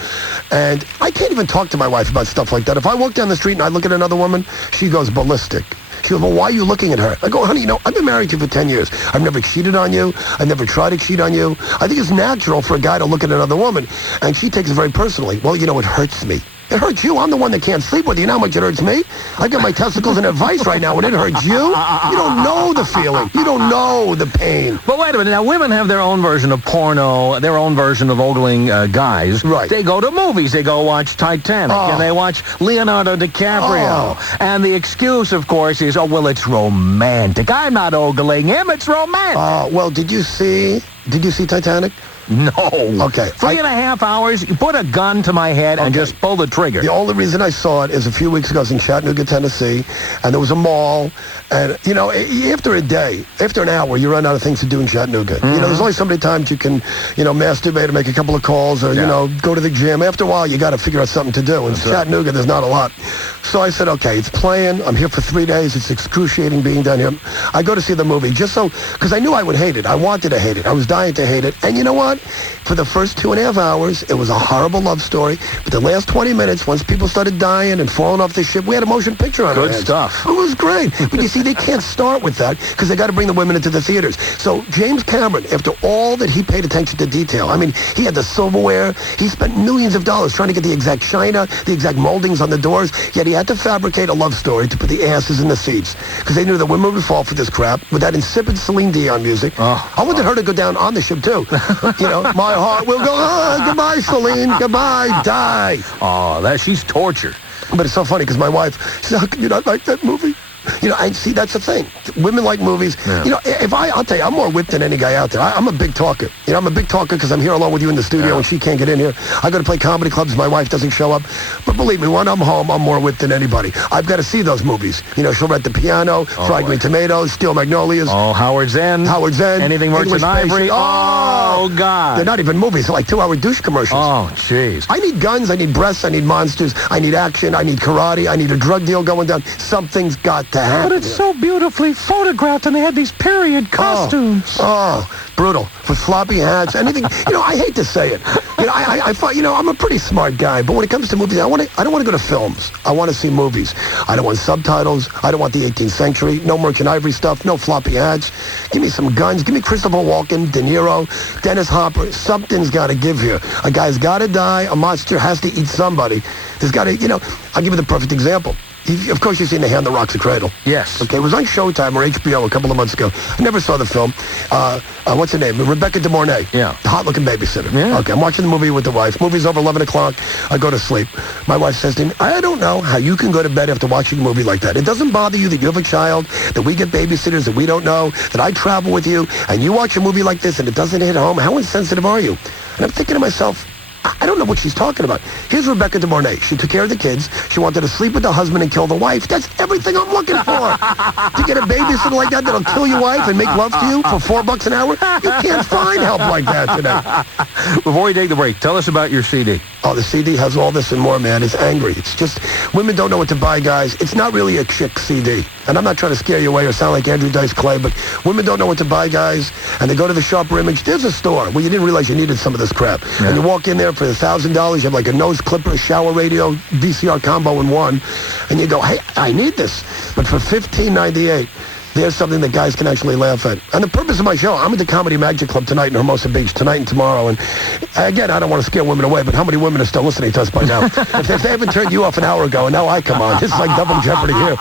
And I can't even talk to my wife about stuff like that. If I walk down the street and I look at another woman, she goes ballistic. She goes, well, why are you looking at her? I go, honey, you know, I've been married to you for 10 years. I've never cheated on you. I've never tried to cheat on you. I think it's natural for a guy to look at another woman. And she takes it very personally. Well, you know, it hurts me. It hurts you. I'm the one that can't sleep with you. You know how much it hurts me? I got my testicles in a vice right now, and it hurts you. You don't know the feeling. You don't know the pain. But wait a minute. Now, women have their own version of porno, their own version of ogling guys. Right. They go to movies. They go watch Titanic, and they watch Leonardo DiCaprio. And the excuse, of course, is, oh, well, it's romantic. I'm not ogling him. It's romantic. Well, did you see Titanic? No. Okay. 3.5 hours, you put a gun to my head and just pull the trigger. The only reason I saw it is a few weeks ago I was in Chattanooga, Tennessee, and there was a mall, and, you know, after a day, after an hour, you run out of things to do in Chattanooga. You know, there's only so many times you can, you know, masturbate or make a couple of calls or, you know, go to the gym. After a while, you got to figure out something to do. In Chattanooga, there's not a lot. So I said, okay, it's playing. I'm here for 3 days. It's excruciating being down here. I go to see the movie just so, because I knew I would hate it. I wanted to hate it. I was dying to hate it. And you know what? For the first 2.5 hours, it was a horrible love story. But the last 20 minutes, once people started dying and falling off the ship, we had a motion picture on our hands. Good stuff. It was great. But you see, they can't start with that because they got to bring the women into the theaters. So James Cameron, after all that he paid attention to detail, I mean, he had the silverware. He spent millions of dollars trying to get the exact china, the exact moldings on the doors. Yet he had to fabricate a love story to put the asses in the seats because they knew the women would fall for this crap with that insipid Celine Dion music. I wanted her to go down on the ship, too. You know, my heart will go on. Goodbye, Celine. Goodbye. Die. Oh, she's tortured. But it's so funny because my wife says, how can you not like that movie? You know, I see, that's the thing. Women like movies. Yeah. You know, I'll tell you, I'm more whipped than any guy out there. I'm a big talker. You know, I'm a big talker because I'm here alone with you in the studio and she can't get in here. I go to play comedy clubs. My wife doesn't show up. But believe me, when I'm home, I'm more whipped than anybody. I've got to see those movies. You know, she'll rent the piano, Fried Green Tomatoes, Steel Magnolias. Oh, Howard's End. Anything Merchant Ivory. Oh, God. They're not even movies. They're like 2-hour douche commercials. Oh, jeez. I need guns. I need breasts. I need monsters. I need action. I need karate. I need a drug deal going down. Something's got to happen. But it's so beautifully photographed, and they had these period costumes. Oh, brutal. With floppy hats, anything. You know, I hate to say it. You know, I thought, you know, I'm a pretty smart guy, but when it comes to movies, I don't want to go to films. I want to see movies. I don't want subtitles. I don't want the 18th century. No Merchant Ivory stuff. No floppy hats. Give me some guns. Give me Christopher Walken, De Niro, Dennis Hopper. Something's got to give here. A guy's got to die. A monster has to eat somebody. There's got to, you know, I'll give you the perfect example. Of course, you've seen The Hand That Rocks the Cradle. Yes. Okay, it was on Showtime or HBO a couple of months ago. I never saw the film. What's her name? Rebecca De Mornay. Yeah. The hot-looking babysitter. Yeah. Okay, I'm watching the movie with the wife. Movie's over 11 o'clock. I go to sleep. My wife says to me, I don't know how you can go to bed after watching a movie like that. It doesn't bother you that you have a child, that we get babysitters that we don't know, that I travel with you, and you watch a movie like this and it doesn't hit home. How insensitive are you? And I'm thinking to myself, I don't know what she's talking about. Here's Rebecca De Mornay. She took care of the kids. She wanted to sleep with the husband and kill the wife. That's everything I'm looking for. To get a babysitter like that that'll kill your wife and make love to you for $4 an hour? You can't find help like that today. Before we take the break, tell us about your CD. Oh, the CD has all this and more, man. It's angry. It's just, women don't know what to buy, guys. It's not really a chick CD. And I'm not trying to scare you away or sound like Andrew Dice Clay, but women don't know what to buy, guys. And they go to the Sharper Image. There's a store where you didn't realize you needed some of this crap. Yeah. And you walk in there for $1,000. You have like a nose clipper, a shower radio, VCR combo in one. And you go, hey, I need this. But for $15.98, there's something that guys can actually laugh at. And the purpose of my show, I'm at the Comedy Magic Club tonight in Hermosa Beach, tonight and tomorrow. And again, I don't want to scare women away, but how many women are still listening to us by now? if they haven't turned you off an hour ago, and now I come on, this is like double jeopardy here.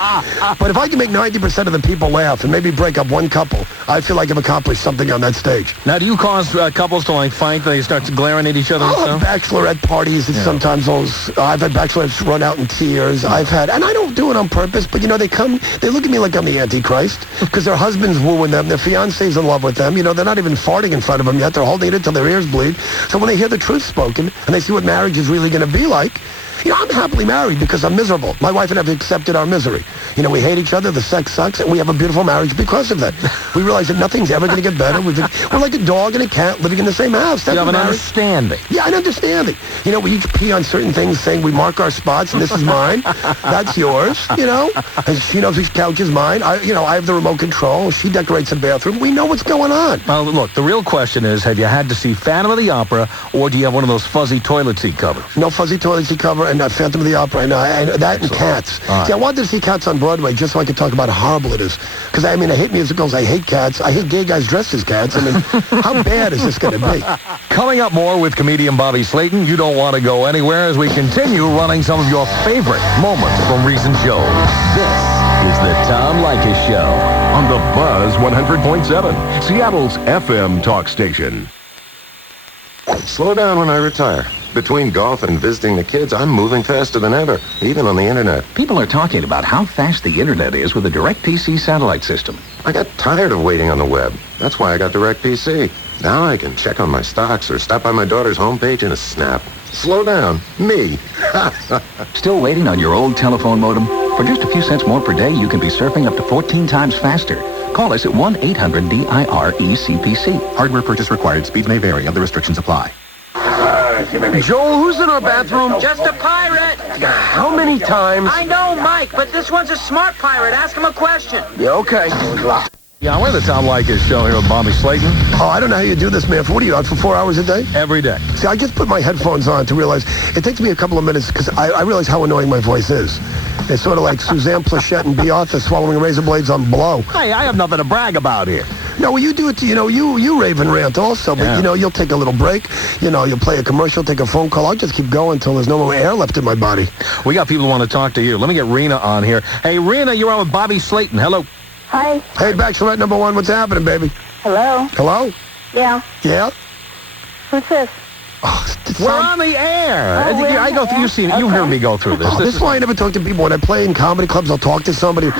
But if I can make 90% of the people laugh and maybe break up one couple, I feel like I've accomplished something on that stage. Now, do you cause couples to like fight? They start glaring at each other and stuff? Bachelorette parties. It's sometimes those. I've had bachelorettes run out in tears. I've had, and I don't do it on purpose, but you know, they look at me like I'm the Antichrist because their husband's wooing them, their fiance's in love with them. You know, they're not even farting in front of them yet. They're holding it until their ears bleed. So when they hear the truth spoken and they see what marriage is really going to be like, you know, I'm happily married because I'm miserable. My wife and I have accepted our misery. You know, we hate each other, the sex sucks, and we have a beautiful marriage because of that. We realize that nothing's ever going to get better. We're like a dog and a cat living in the same house. That's you have an understanding. Yeah, an understanding. You know, we each pee on certain things, saying we mark our spots, and this is mine, that's yours, you know. And she knows which couch is mine. I have the remote control. She decorates the bathroom. We know what's going on. Well, look, the real question is, have you had to see Phantom of the Opera, or do you have one of those fuzzy toilet seat covers? No fuzzy toilet seat cover. And Phantom of the Opera, and that and Cats. Right. See, I wanted to see Cats on Broadway just so I could talk about how horrible it is. Because, I mean, I hate musicals, I hate cats, I hate gay guys dressed as cats. I mean, how bad is this going to be? Coming up more with comedian Bobby Slayton. You don't want to go anywhere as we continue running some of your favorite moments from recent shows. This is the Tom Leykis Show on the Buzz 100.7, Seattle's FM talk station. Slow down when I retire. Between golf and visiting the kids, I'm moving faster than ever, even on the internet. People are talking about how fast the internet is with the DirectPC satellite system. I got tired of waiting on the web. That's why I got DirectPC. Now I can check on my stocks or stop by my daughter's homepage in a snap. Slow down. Me. Still waiting on your old telephone modem? For just a few cents more per day, you can be surfing up to 14 times faster. Call us at 1-800-DIRE-CPC. Hardware purchase required. Speeds may vary. Other restrictions apply. Joel, who's in our bathroom? Just a pirate. How many times? I know, Mike, but this one's a smart pirate. Ask him a question. Yeah, okay. Yeah, we're the Tom Leykis show here with Bobby Slayton. Oh, I don't know how you do this, man. What are you, out for 4 hours a day? Every day. See, I just put my headphones on to realize, it takes me a couple of minutes because I realize how annoying my voice is. It's sort of like Suzanne Plachette and Bea Arthur swallowing razor blades on blow. Hey, I have nothing to brag about here. No, well, you do it to, you rave and rant also, but, you'll take a little break. You'll play a commercial, take a phone call. I'll just keep going until there's no more air left in my body. We got people who want to talk to you. Let me get Rena on here. Hey, Rena, you're on with Bobby Slayton. Hello. Hi. Hey, Bachelorette number one, what's happening, baby? Hello? Hello? Yeah. Yeah? Who's this? We're on the air. Oh, I go through. You've heard me go through this. This is why I never talk to people. When I play in comedy clubs, I'll talk to somebody,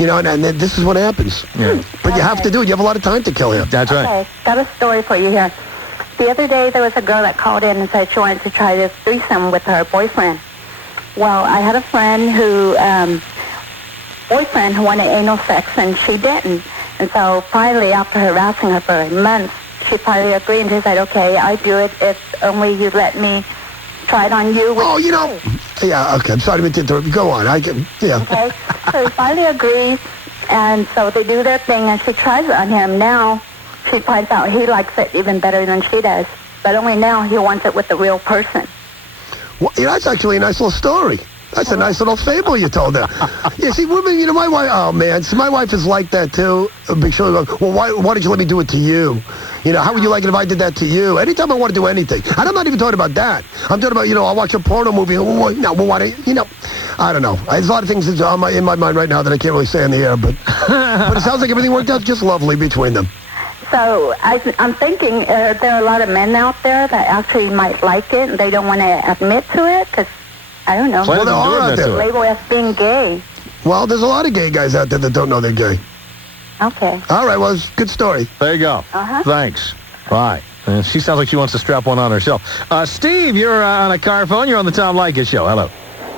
and then this is what happens. Yeah. But you have to do it. You have a lot of time to kill here. That's right. Okay, got a story for you here. The other day, there was a girl that called in and said she wanted to try this threesome with her boyfriend. Well, I had a friend who wanted anal sex, and she didn't. And so finally, after harassing her for months, she finally agreed, and she said, okay, I do it if only you let me try it on you. Yeah, okay, I'm sorry to interrupt you. Go on, yeah. Okay, so he finally agrees, and so they do their thing, and she tries it on him. Now, she finds out he likes it even better than she does, but only now he wants it with the real person. Well, that's actually a nice little story. That's a nice little fable you told there. Yeah, see, women, my wife, oh, man, see, my wife is like that, too. She'll go, well, why did you let me do it to you? How would you like it if I did that to you? Anytime I want to do anything. And I'm not even talking about that. I'm talking about, I'll watch a porno movie. I don't know. There's a lot of things in my mind right now that I can't really say on the air, but it sounds like everything worked out just lovely between them. So I'm thinking there are a lot of men out there that actually might like it, and they don't want to admit to it, because, I don't know. Well, there are out there. Label as being gay. Well, there's a lot of gay guys out there that don't know they're gay. Okay. All right, well, it's a good story. There you go. Uh-huh. Thanks. Bye. She sounds like she wants to strap one on herself. Steve, you're on a car phone. You're on the Tom Leykis show. Hello.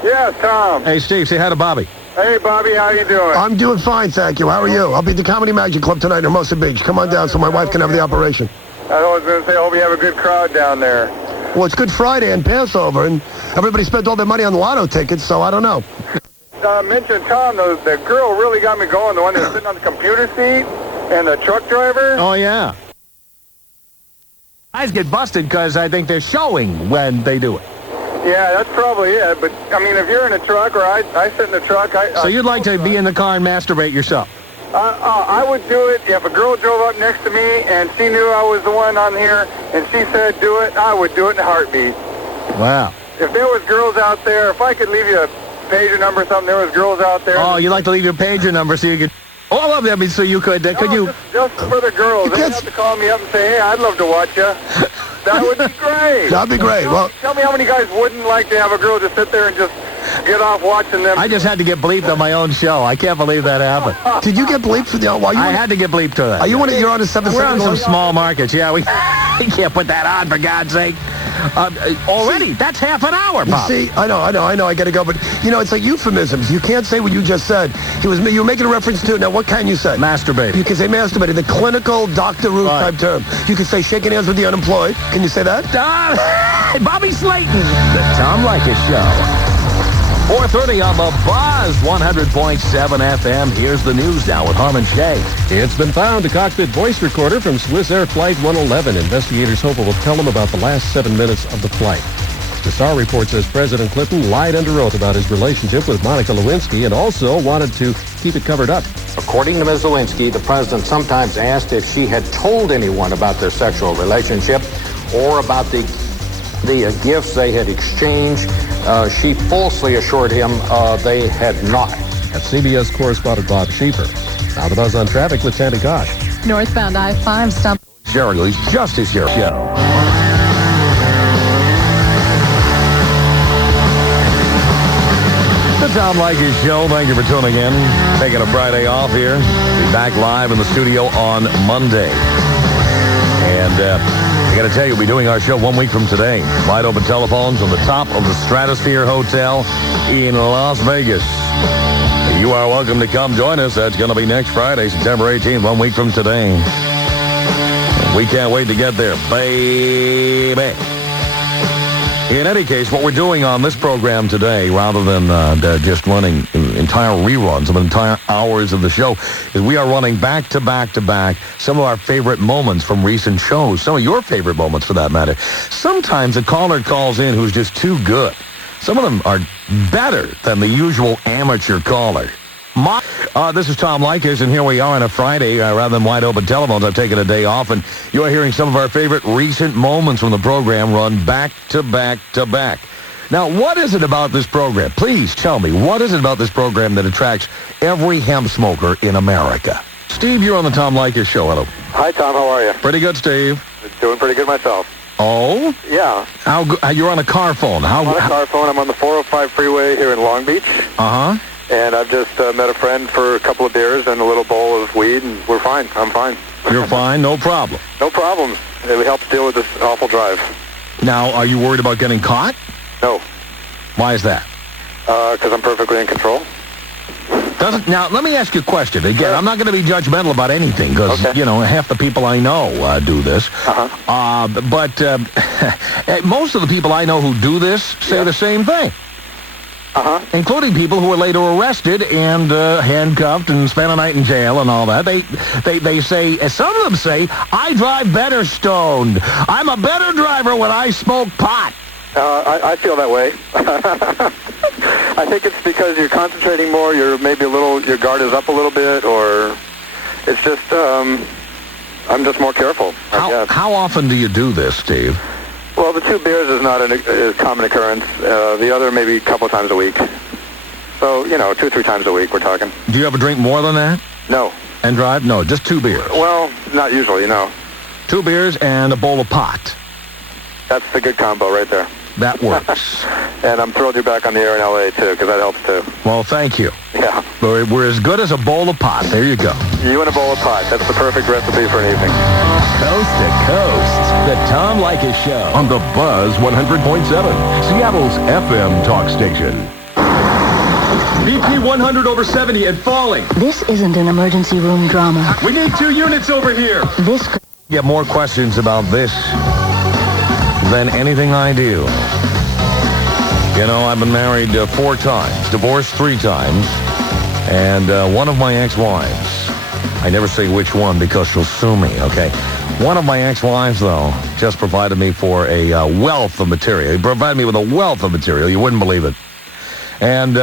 Yeah, Tom. Hey, Steve, say hi to Bobby. Hey, Bobby, how you doing? I'm doing fine, thank you. How are you? I'll be at the Comedy Magic Club tonight in Hermosa Beach. Come on down so my wife can have the operation. I was going to say, I hope you have a good crowd down there. Well, it's Good Friday and Passover, and everybody spent all their money on the lotto tickets, so I don't know. Mentioned Tom, the girl really got me going, the one that's sitting on the computer seat, and the truck driver. Oh, yeah. Guys get busted because I think they're showing when they do it. Yeah, that's probably it. But, I mean, if you're in a truck or I sit in a truck... So you'd like to be in the car and masturbate yourself? I would do it if a girl drove up next to me and she knew I was the one on here and she said do it, I would do it in a heartbeat. Wow. If there was girls out there, if I could leave you a pager number or something, there was girls out there... Oh, you'd like to leave your pager number so you could... Oh, I love that. I mean, so you could... could you... Just for the girls. They have to call me up and say, hey, I'd love to watch you. That would be great. That'd be great. Well, tell me how many guys wouldn't like to have a girl just sit there and just get off watching them. I just had to get bleeped on my own show. I can't believe that happened. Did you get bleeped for the... I had to get bleeped for that. You're on a 7 We're on some small markets. Yeah, we can't put that on, for God's sake. Already, that's half an hour, Bob. You see, I know, I got to go, but, it's like euphemisms. You can't say what you just said. You were making a reference to it. Now, what can you say? Masturbate. You can say masturbating, the clinical Dr. Ruth type term. You can say shaking hands with the unemployed. Can you say that? Bobby Slayton, the Tom Leykis Show. 4:30 on the Buzz, 100.7 FM. Here's the news now with Harmon Shea. It's been found, a cockpit voice recorder from Swiss Air Flight 111. Investigators hope it will tell them about the last 7 minutes of the flight. The Star report says President Clinton lied under oath about his relationship with Monica Lewinsky and also wanted to keep it covered up. According to Ms. Lewinsky, the president sometimes asked if she had told anyone about their sexual relationship or about the gifts they had exchanged. She falsely assured him they had not. That's CBS correspondent Bob Schieffer. Now the Buzz on traffic with Sandy Kosh. Northbound I-5 stop. Jericho, he's just his show. The Tom Leykis Show. Thank you for tuning in. Taking a Friday off here. Be back live in the studio on Monday. And I got to tell you, we'll be doing our show 1 week from today. Wide open telephones on the top of the Stratosphere Hotel in Las Vegas. You are welcome to come join us. That's going to be next Friday, September 18th, 1 week from today. We can't wait to get there, baby. In any case, what we're doing on this program today, rather than just running entire reruns of entire hours of the show, is we are running back to back to back some of our favorite moments from recent shows, some of your favorite moments for that matter. Sometimes a caller calls in who's just too good. Some of them are better than the usual amateur caller. This is Tom Leykis, and here we are on a Friday. Rather than wide open telephones, I've taken a day off, and you're hearing some of our favorite recent moments from the program run back to back to back. Now, what is it about this program? Please tell me, what is it about this program that attracts every hemp smoker in America? Steve, you're on the Tom Leykis Show. Hello. Hi, Tom. How are you? Pretty good, Steve. Doing pretty good myself. Oh? Yeah. You're on a car phone. I'm on a car phone. I'm on the 405 freeway here in Long Beach. Uh-huh. And I've just met a friend for a couple of beers and a little bowl of weed, and we're fine. I'm fine. You're fine? No problem? No problem. It helps deal with this awful drive. Now, are you worried about getting caught? No. Why is that? Because I'm perfectly in control. Now, let me ask you a question. Again, I'm not going to be judgmental about anything because, half the people I know do this. But most of the people I know who do this say the same thing. Including people who were later arrested and handcuffed and spent a night in jail and all that. They say, some of them say, I drive better stoned. I'm a better driver when I smoke pot. I feel that way. I think it's because you're concentrating more. You're maybe your guard is up a little bit, or it's just, I'm just more careful, I guess. How often do you do this, Steve? Well, the 2 beers is not a common occurrence. The other maybe a couple times a week. So, 2 3 times a week we're talking. Do you ever drink more than that? No. And drive? No, just 2 beers. Well, not usually, no. 2 beers and a bowl of pot. That's the good combo right there. That works. And I'm thrilled you're back on the air in L.A., too, because that helps, too. Well, thank you. Yeah. We're as good as a bowl of pot. There you go. You and a bowl of pot. That's the perfect recipe for an evening. Coast to coast, the Tom Leykis Show. On the Buzz 100.7, Seattle's FM talk station. BP 100 over 70 and falling. This isn't an emergency room drama. We need 2 units over here. This could get more questions about this than anything I do. I've been married 4 times, divorced 3 times, and one of my ex-wives, I never say which one because she'll sue me, okay? One of my ex-wives, though, just provided me for a wealth of material. He provided me with a wealth of material. You wouldn't believe it. And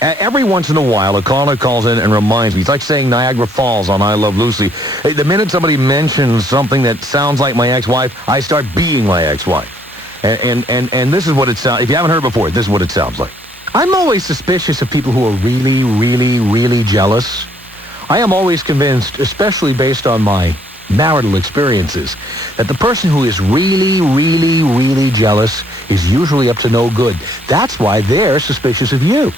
every once in a while, a caller calls in and reminds me. It's like saying Niagara Falls on I Love Lucy. The minute somebody mentions something that sounds like my ex-wife, I start being my ex-wife. And this is what it sounds. If you haven't heard it before, this is what it sounds like. I'm always suspicious of people who are really, really, really jealous. I am always convinced, especially based on my marital experiences, that the person who is really, really, really jealous is usually up to no good. That's why they're suspicious of you.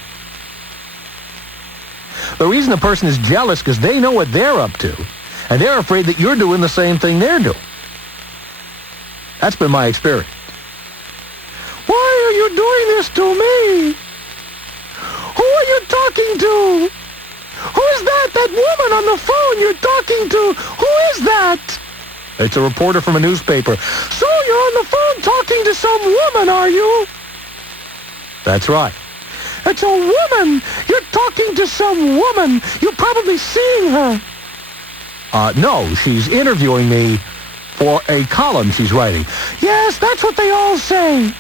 The reason a person is jealous because they know what they're up to, and they're afraid that you're doing the same thing they're doing. That's been my experience. Why are you doing this to me? Who are you talking to? Who is that? That woman on the phone you're talking to? Who is that? It's a reporter from a newspaper. So you're on the phone talking to some woman, are you? That's right. It's a woman. You're talking to some woman. You're probably seeing her. No, she's interviewing me for a column she's writing. Yes, that's what they all say.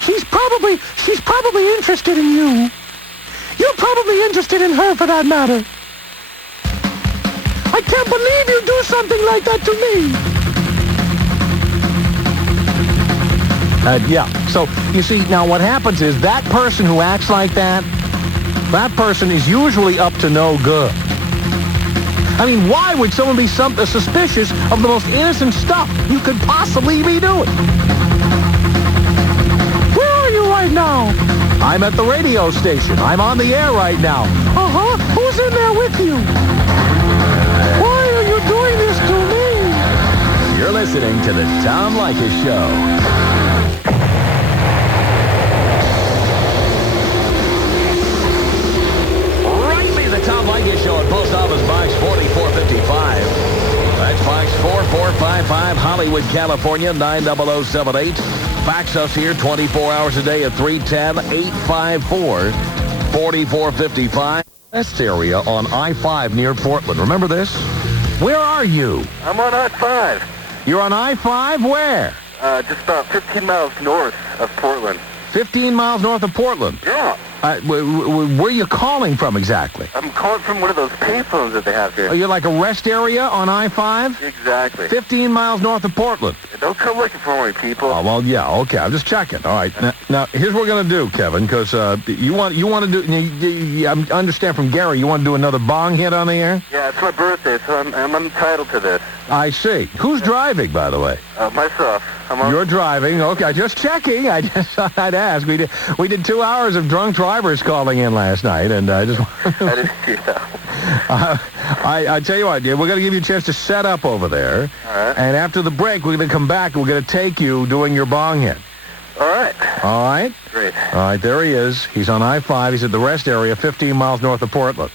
She's probably interested in you. You're probably interested in her for that matter. I can't believe you do something like that to me. Yeah, so you see, now what happens is that person who acts like that person is usually up to no good. I mean, why would someone be suspicious of the most innocent stuff you could possibly be doing? Where are you right now? I'm at the radio station. I'm on the air right now. Uh-huh. Who's in there with you? Why are you doing this to me? You're listening to the Tom Leykis Show. The Tom Leykis Show at Post Office Box 4455. That's Box 4455, I-5, Hollywood, California, 90078. Fax us here 24 hours a day at 310-854-4455. West area on I-5 near Portland. Remember this? Where are you? I'm on I-5. You're on I-5? Where? Just about 15 miles north of Portland. 15 miles north of Portland? Yeah. Where are you calling from exactly? I'm calling from one of those payphones that they have here. Oh, you're like a rest area on I-5? Exactly. 15 miles north of Portland. Don't come looking for me, people. Oh, well, yeah, okay. I'm just checking. All right. Now here's what we're going to do, Kevin, because you want to do, I understand from Gary, you want to do another bong hit on the air? Yeah, it's my birthday, so I'm entitled to this. I see. Who's driving, by the way? Myself. You're driving. Okay, just checking. I just thought I'd ask. We did 2 hours of drunk drivers calling in last night, and I just... I tell you what, we're going to give you a chance to set up over there. All right. And after the break, we're going to come back. We're going to take you doing your bong hit. All right. All right? Great. All right, there he is. He's on I-5. He's at the rest area, 15 miles north of Portland.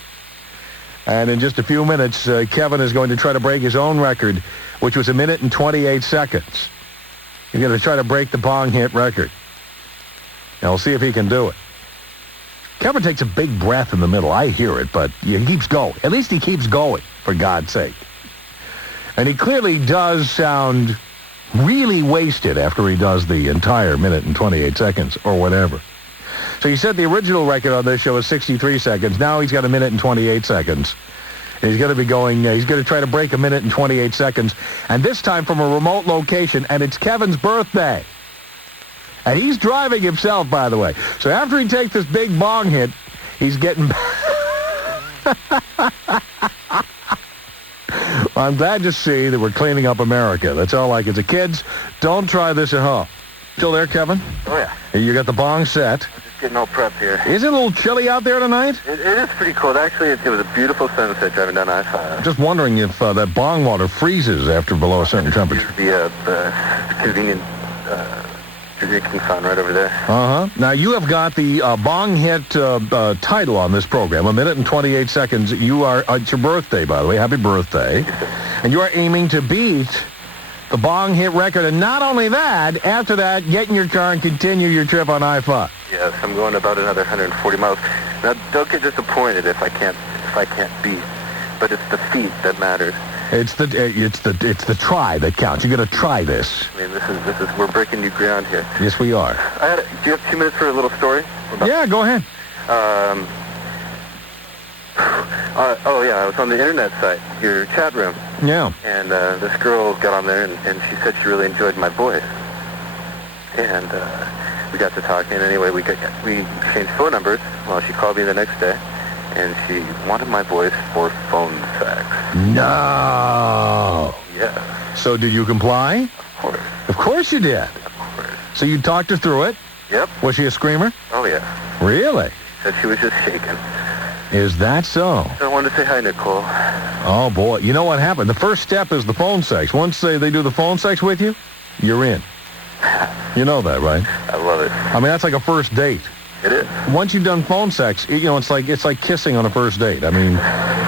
And in just a few minutes, Kevin is going to try to break his own record, which was 1 minute and 28 seconds. He's going to try to break the bong hit record. And we'll see if he can do it. Kevin takes a big breath in the middle. I hear it, but he keeps going. At least he keeps going, for God's sake. And he clearly does sound really wasted after he does the entire 1 minute and 28 seconds or whatever. So you said the original record on this show is 63 seconds. Now he's got 1 minute and 28 seconds. And he's going to be going, he's going to try to break 1 minute and 28 seconds. And this time from a remote location, and it's Kevin's birthday. And he's driving himself, by the way. So after he takes this big bong hit, he's getting... Well, I'm glad to see that we're cleaning up America. That's all I can say. Kids, don't try this at home. Still there, Kevin? Oh, yeah. You got the bong set. I'm just getting all prepped here. Is it a little chilly out there tonight? It is pretty cold. Actually, it was a beautiful sunset driving down I-5. Just wondering if that bong water freezes after below a certain temperature. The convenient drinking fountain right over there. Uh-huh. Now, you have got the bong hit title on this program, 1 minute and 28 seconds. You are, it's your birthday, by the way. Happy birthday. And you are aiming to beat the bong hit record. And not only that, after that, get in your car and continue your trip on I-5. Yes, I'm going about another 140 miles. Now, don't get disappointed if I can't beat, but it's the feet that matters. It's the try that counts. You got to try this. I mean, this is we're breaking new ground here. Yes, we are. Do you have 2 minutes for a little story? Yeah, go ahead. Oh yeah, I was on the internet site, your chat room. Yeah. And this girl got on there, and she said she really enjoyed my voice. And we got to talking. Anyway, we exchanged phone numbers. Well, she called me the next day, and she wanted my voice for phone sex. No. Yeah. So did you comply? Of course. Of course you did. Of course. So you talked her through it? Yep. Was she a screamer? Oh, yeah. Really? Said she was just shaking. Is that so? So I wanted to say hi, Nicole. Oh, boy. You know what happened? The first step is the phone sex. Once they do the phone sex with you, you're in. You know that, right? I love it. I mean, that's like a first date. It is. Once you've done phone sex, it's like kissing on a first date. I mean,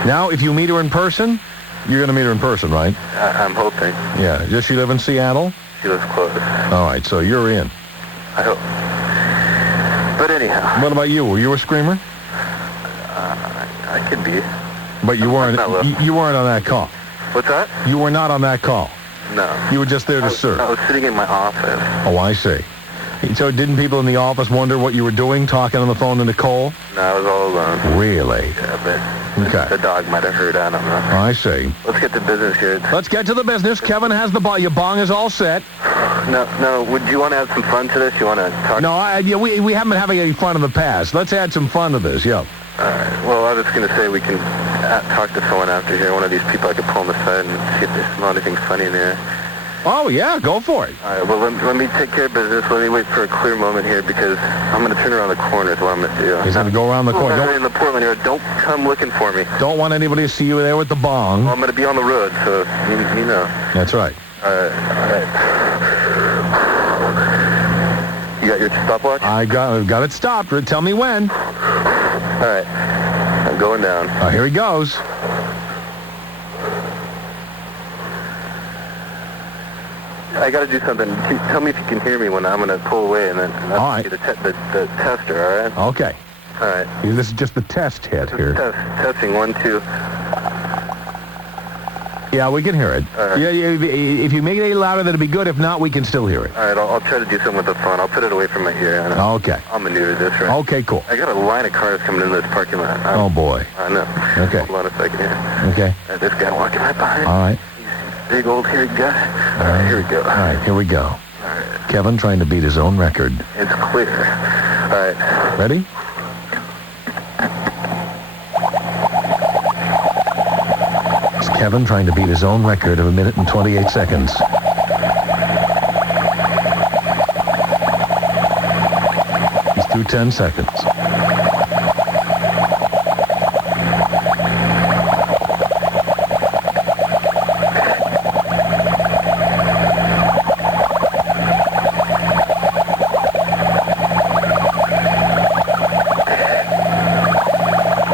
now if you meet her in person, you're going to meet her in person, right? I'm hoping. Yeah. Does she live in Seattle? She lives close. All right, so you're in. I hope. But anyhow. What about you? Were you a screamer? I could be. But you weren't. You weren't on that call. What's that? You were not on that call. No. You were just there to serve. I was sitting in my office. Oh, I see. So didn't people in the office wonder what you were doing, talking on the phone to Nicole? No, I was all alone. Really? Yeah, but okay. The dog might have heard. I don't know. I see. Let's get to business here. Let's get to the business. Kevin has the bong. Your bong is all set. No. Would you want to add some fun to this? You want to talk? No, we haven't been having any fun in the past. Let's add some fun to this. Yeah. All right. Well, I was going to say we can talk to someone after here. One of these people I could pull on the side and see if they smell anything funny in there. Oh, yeah, go for it. All right, well, let me take care of business. Let me wait for a clear moment here because I'm going to turn around the corner is what I'm going to do. He's going to go around the corner. In the Portland area, don't come looking for me. Don't want anybody to see you there with the bong. Well, I'm going to be on the road, so you know. That's right. All right. You got your stopwatch? I got it stopped. Tell me when. All right. I'm going down. Here he goes. I got to do something. Tell me if you can hear me when I'm going to pull away, and then I'll All right. do the tester, all right? Okay. All right. This is just the test hit here. Testing, 1, 2. Yeah, we can hear it. Right. Yeah, if you make it any louder, that'd be good. If not, we can still hear it. All right, I'll try to do something with the phone. I'll put it away from my ear. Okay. I'll maneuver this, right? Okay, cool. I got a line of cars coming into this parking lot. Oh, boy. I know. Okay. Hold on a second here. Okay. This guy walking right behind. All right. Big old hairy guy. All right, here we go. All right, here we go. All right. Kevin trying to beat his own record. It's clear. All right. Ready? It's Kevin trying to beat his own record of 1 minute and 28 seconds. He's through 10 seconds.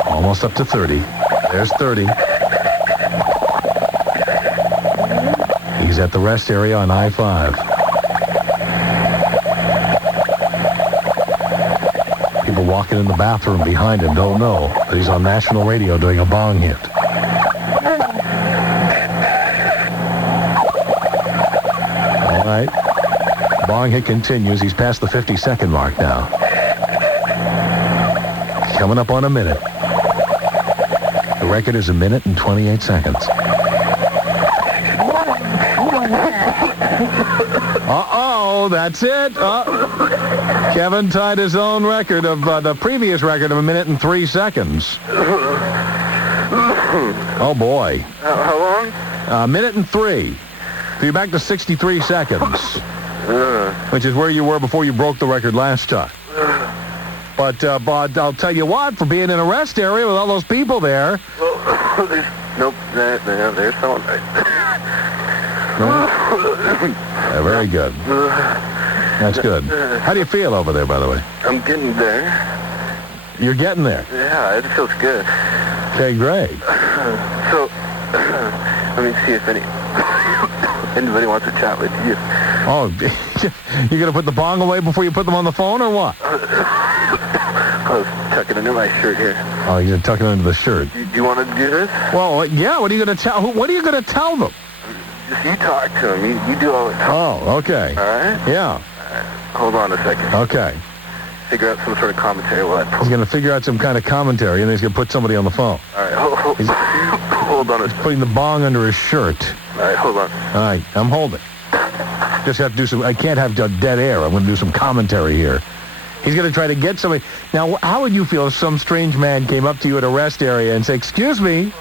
Almost up to 30. There's 30. He's at the rest area on I-5. People walking in the bathroom behind him don't know that he's on national radio doing a bong hit. All right. Bong hit continues. He's past the 50-second mark now. Coming up on a minute. The record is 1 minute and 28 seconds. Uh-oh, that's it. Kevin tied his own record of the previous record of 1 minute and 3 seconds. Oh, boy. How long? 1 minute and 3. So you're back to 63 seconds, which is where you were before you broke the record last time. But I'll tell you what, for being in a rest area with all those people there. Nope, there's someone. Yeah, very good. That's good. How do you feel over there, by the way? I'm getting there. You're getting there? Yeah, it feels good. Okay, great. So, let me see if anybody wants to chat with you. Oh, you're going to put the bong away before you put them on the phone, or what? I was tucking into my shirt here. Oh, you're tucking into the shirt. Do you want to do this? Well, yeah. What are you going to tell? What are you going to tell them? Just you talk to them. You do all the talk. Oh, okay. All right? Yeah. Hold on a second. Okay. Figure out some sort of commentary while I pull. He's going to figure out some kind of commentary, and then he's going to put somebody on the phone. All right. Hold on a second. Putting the bong under his shirt. All right, hold on. All right, I'm holding. Just have to do some. I can't have dead air. I'm going to do some commentary here. He's going to try to get somebody. Now, how would you feel if some strange man came up to you at a rest area and say, "Excuse me"?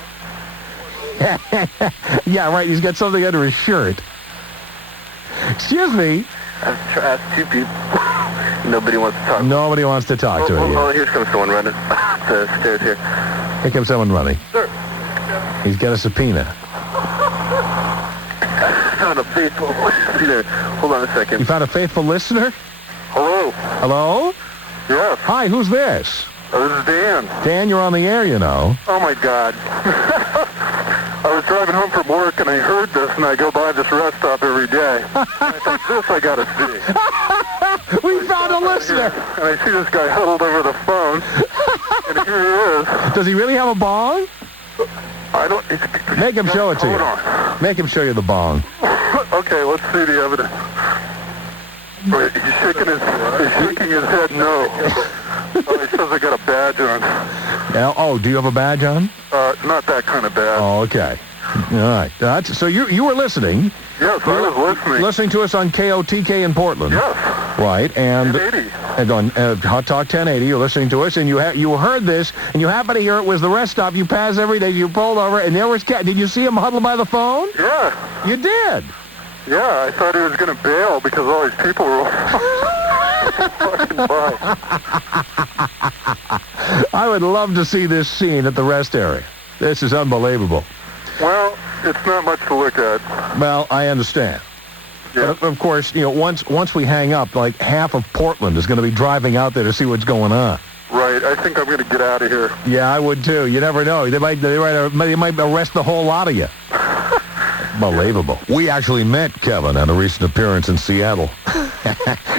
Yeah, right. He's got something under his shirt. Excuse me. I've asked 2 people. Nobody wants to talk. Nobody wants to talk to him. Oh, here comes someone running the stairs here. Here comes someone running. Sir. He's got a subpoena. I found a faithful listener. Hold on a second. You found a faithful listener? Hello. Hello? Yes. Hi, who's this? This is Dan. Dan, you're on the air, you know. Oh, my God. I was driving home from work, and I heard this, and I go by this rest stop every day. I thought, this I got to see. We found a listener. And I see this guy huddled over the phone, and here he is. Does he really have a bong? I don't... Make him show it to you. Hold on. Make him show you the bong. Okay, let's see the evidence. Wait, he's shaking his head no. Oh, he says I got a badge on. Yeah, oh, do you have a badge on? Not that kind of badge. Oh, okay. All right. So you were listening. Yes, I was listening. Listening to us on KOTK in Portland. Yes. Right, and 1080. And on Hot Talk 1080, you're listening to us, and you heard this, and you happen to hear it was the rest stop you pass every day. You pulled over, and there was Did you see him huddled by the phone? Yeah. You did. Yeah, I thought he was going to bail because all these people were fucking by. I would love to see this scene at the rest area. This is unbelievable. Well, it's not much to look at. Well, I understand. Yeah. But of course, once we hang up, like half of Portland is going to be driving out there to see what's going on. Right. I think I'm going to get out of here. Yeah, I would too. You never know. They might arrest the whole lot of you. Unbelievable. We actually met Kevin at a recent appearance in Seattle.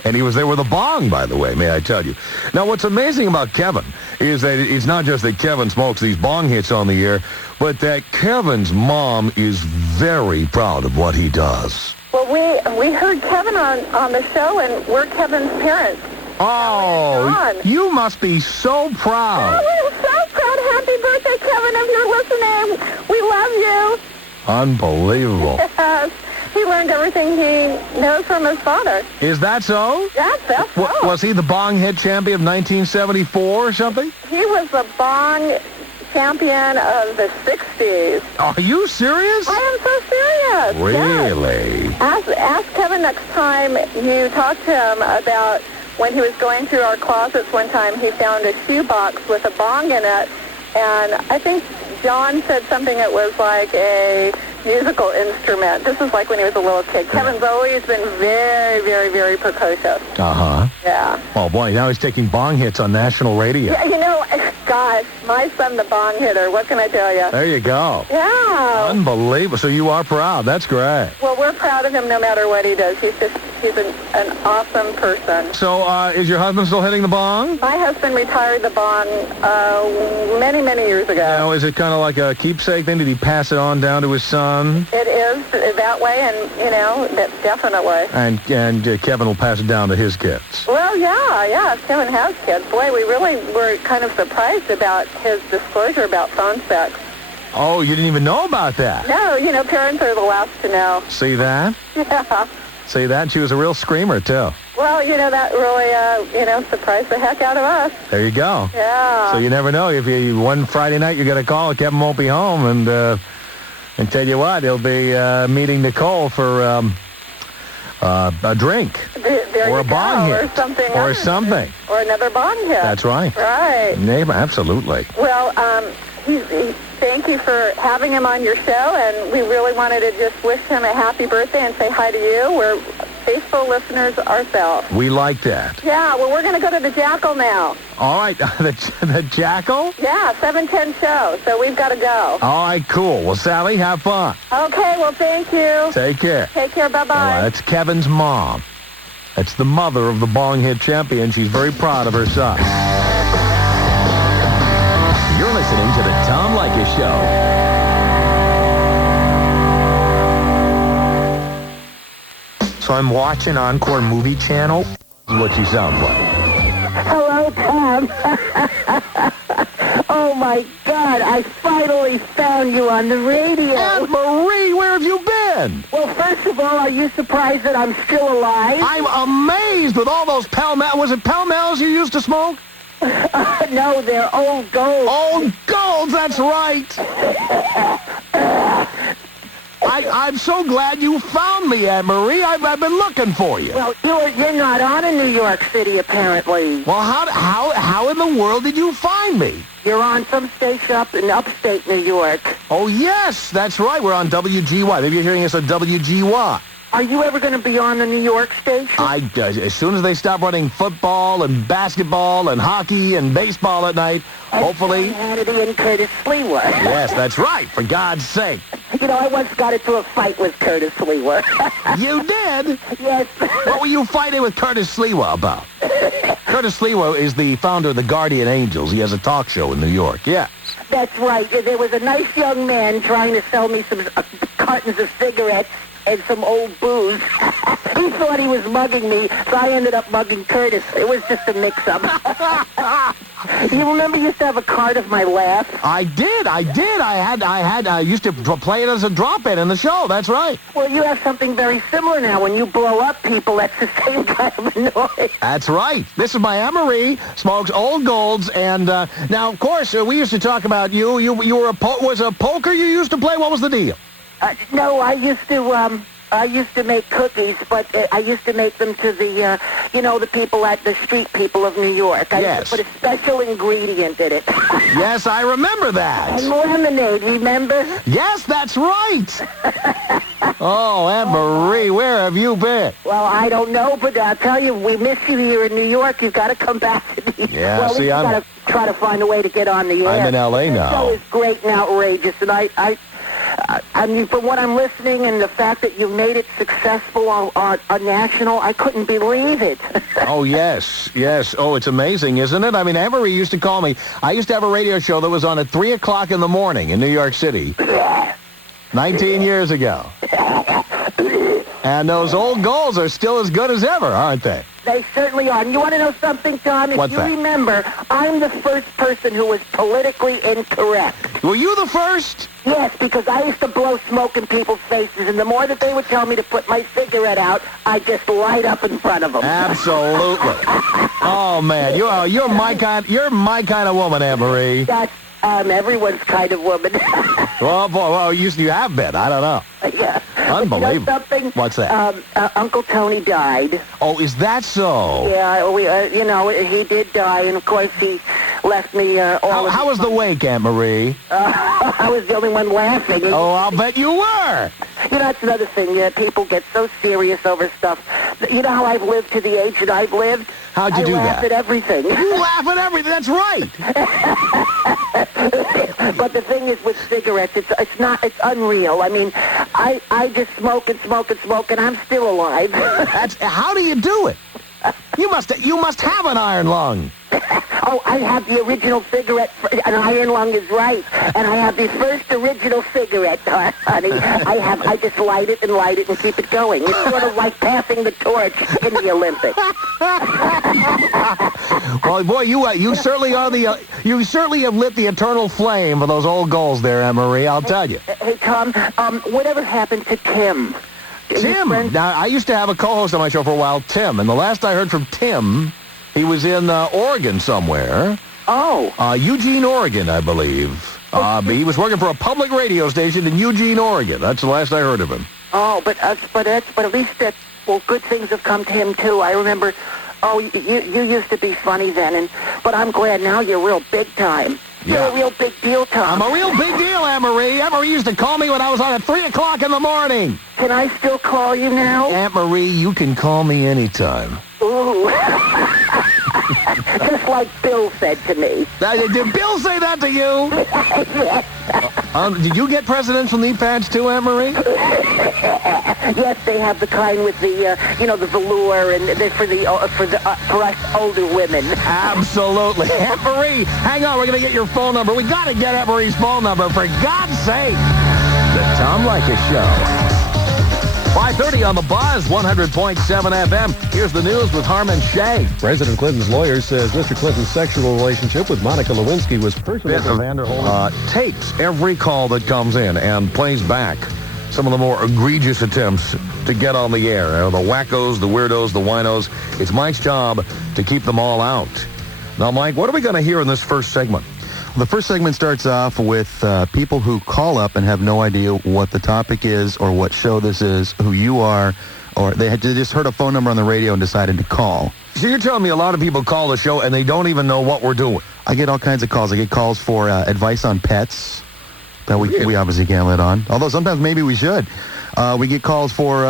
And he was there with a bong, by the way, may I tell you. Now, what's amazing about Kevin is that it's not just that Kevin smokes these bong hits on the air, but that Kevin's mom is very proud of what he does. Well, we heard Kevin on the show, and we're Kevin's parents. Oh, you must be so proud. Oh, we're so proud. Happy birthday, Kevin, if you're listening. We love you. Unbelievable. Yes. He learned everything he knows from his father. Is that so? Yes, that's so. Was he the bong hit champion of 1974 or something? He was the bong champion of the 60s. Are you serious? I am so serious. Really? Yes. Ask Kevin next time you talk to him about when he was going through our closets one time. He found a shoebox with a bong in it, and I think John said something that was like a musical instrument. This is like when he was a little kid. Kevin's always been very, very, very precocious. Uh-huh. Yeah. Oh, boy, now he's taking bong hits on national radio. Yeah, you know, gosh, my son, the bong hitter. What can I tell you? There you go. Yeah. Unbelievable. So you are proud. That's great. Well, we're proud of him no matter what he does. He's an awesome person. So is your husband still hitting the bong? My husband retired the bong many, many years ago. Now, is it kind of like a keepsake thing? Did he pass it on down to his son? It is that way, and, you know, definitely. And Kevin will pass it down to his kids. Well, yeah, Kevin has kids. Boy, we really were kind of surprised about his disclosure about phone sex. Oh, you didn't even know about that? No, you know, parents are the last to know. See that? Yeah. See that? She was a real screamer, too. Well, you know, that really, surprised the heck out of us. There you go. Yeah. So you never know. If one Friday night you get a call, Kevin won't be home, and tell you what, he'll be meeting Nicole for a drink. There or a bong hit. Or something. Or something. Or another bong hit. That's right. Right. Yeah, absolutely. Well, thank you for having him on your show, and we really wanted to just wish him a happy birthday and say hi to you. We're faithful listeners ourselves. We like that. Yeah, well, we're going to go to the Jackal now. All right, the Jackal? Yeah, 7:10 show, so we've got to go. All right, cool. Well, Sally, have fun. Okay, well, thank you. Take care. Take care, bye-bye. That's Kevin's mom. That's the mother of the bong hit champion. She's very proud of her son. You're listening to the Tom Leykis Show. So I'm watching Encore Movie Channel. What she sounds like. Hello, Tom. Oh, my God. I finally found you on the radio. Aunt Marie, where have you been? Well, first of all, are you surprised that I'm still alive? I'm amazed with all those Pall Mall. Was it Pall Malls you used to smoke? No, they're old gold. Old gold, that's right. I'm so glad you found me, Aunt Marie. I've been looking for you. Well, you're not on in New York City, apparently. Well, how in the world did you find me? You're on some station up in upstate New York. Oh, yes, that's right. We're on WGY. Maybe you're hearing us on WGY. Are you ever going to be on the New York station? As soon as they stop running football and basketball and hockey and baseball at night, hopefully... Hannity and Curtis Lewa. Yes, that's right, for God's sake. You know, I once got into a fight with Curtis Lewa. You did? Yes. What were you fighting with Curtis Lewa about? Curtis Lewa is the founder of the Guardian Angels. He has a talk show in New York, yes. That's right. There was a nice young man trying to sell me some cartons of cigarettes and some old booze. He thought he was mugging me, so I ended up mugging Curtis. It was just a mix-up. You remember you used to have a card of my laugh? I did. I used to play it as a drop-in in the show. That's right. Well, you have something very similar now. When you blow up people, that's the same kind of noise. That's right. This is my Aunt Marie, smokes old golds, and now, of course, we used to talk about you. You were was a poker you used to play? What was the deal? No, I used to make cookies, but I used to make them to the, the people at the street people of New York. I used to put a special ingredient in it. Yes, I remember that. And lemonade, remember? Yes, that's right. Oh, Aunt Marie, where have you been? Well, I don't know, but I'll tell you, we miss you here in New York. You've got to come back to me. Yeah, well, see, you've got to try to find a way to get on the air. I'm in L.A. now. The show is great and outrageous, and I mean, from what I'm listening and the fact that you made it successful on national, I couldn't believe it. Oh, yes. Oh, it's amazing, isn't it? I mean, Anne-Marie used to call me. I used to have a radio show that was on at 3 o'clock in the morning in New York City 19 years ago. And those old goals are still as good as ever, aren't they? They certainly are. And you want to know something, Tom? If What's you that? remember, I'm the first person who was politically incorrect. Were you the first? Yes, because I used to blow smoke in people's faces, and the more that they would tell me to put my cigarette out, I'd just light up in front of them. Absolutely. Oh, man. You're my kind of woman, Anne-Marie. That's everyone's kind of woman. Well, you have been. I don't know. Yeah. Unbelievable. You know something? What's that? Uncle Tony died. Oh, is that so? Yeah, he did die, and of course he left me all. How was the wake, Aunt Marie? I was the only one laughing. Oh, I'll bet you were. You know, that's another thing. Yeah, people get so serious over stuff. You know how I've lived to the age that I've lived? How'd you do that? I laugh at everything. You laugh at everything. That's right. But the thing is, with cigarettes, it's unreal. I mean, I just smoke and smoke and smoke, and I'm still alive. How do you do it? You must have an iron lung. Oh, I have the original cigarette. An iron lung is right, and I have the first original cigarette, honey. I just light it and keep it going. It's sort of like passing the torch in the Olympics. Well, boy, you certainly are you certainly have lit the eternal flame for those old goals there, Anne-Marie. I'll tell you. Hey, Tom, whatever happened to Tim? Tim. Now, I used to have a co-host on my show for a while, Tim, and the last I heard from Tim, he was in Oregon somewhere. Oh. Eugene, Oregon, I believe. He was working for a public radio station in Eugene, Oregon. That's the last I heard of him. Oh, but at least good things have come to him too. I remember. Oh, you used to be funny then, but I'm glad now you're real big time. Yeah. You're a real big deal, Tom. I'm a real big deal, Anne-Marie. Anne-Marie used to call me when I was on at 3 o'clock in the morning. Can I still call you now? Aunt-Marie, you can call me anytime. Ooh. Just like Bill said to me. Did Bill say that to you? Yes. Did you get presidential knee pads too, Anne-Marie? Yes, they have the kind with the, the velour, and they're for us older women. Absolutely. Anne-Marie, hang on. We're going to get your phone number. We got to get Anne-Marie's phone number, for God's sake. The Tom Leykis Show. 5:30 on the Buzz, 100.7 FM. Here's the news with Harmon Shea. President Clinton's lawyer says Mr. Clinton's sexual relationship with Monica Lewinsky was personal to Vanderholt. Takes every call that comes in and plays back some of the more egregious attempts to get on the air. The wackos, the weirdos, the winos. It's Mike's job to keep them all out. Now, Mike, what are we going to hear in this first segment? The first segment starts off with people who call up and have no idea what the topic is or what show this is, who you are, or they just heard a phone number on the radio and decided to call. So you're telling me a lot of people call the show and they don't even know what we're doing? I get all kinds of calls. I get calls for advice on pets that we obviously can't let on, although sometimes maybe we should. We get calls for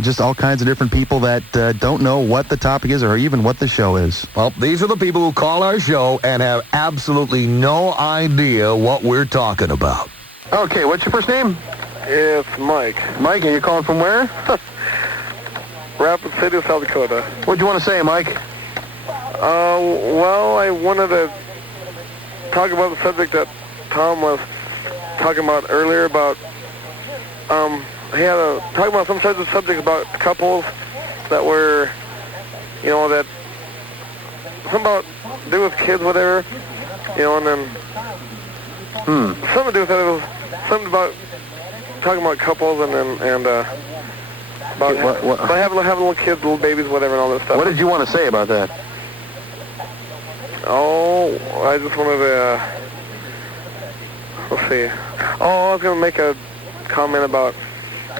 just all kinds of different people that don't know what the topic is or even what the show is. Well, these are the people who call our show and have absolutely no idea what we're talking about. Okay, what's your first name? It's Mike. Mike, and you're calling from where? Rapid City, South Dakota. What'd you want to say, Mike? Well, I wanted to talk about the subject that Tom was talking about earlier about, he had talking about some sort of subject about couples that were, that something about do with kids, whatever, and then something to do with that. It was something about talking about couples and about having little kids, little babies, whatever, and all that stuff. What did you want to say about that? Oh, I just wanted to, let's see. Oh, I was going to make a comment about...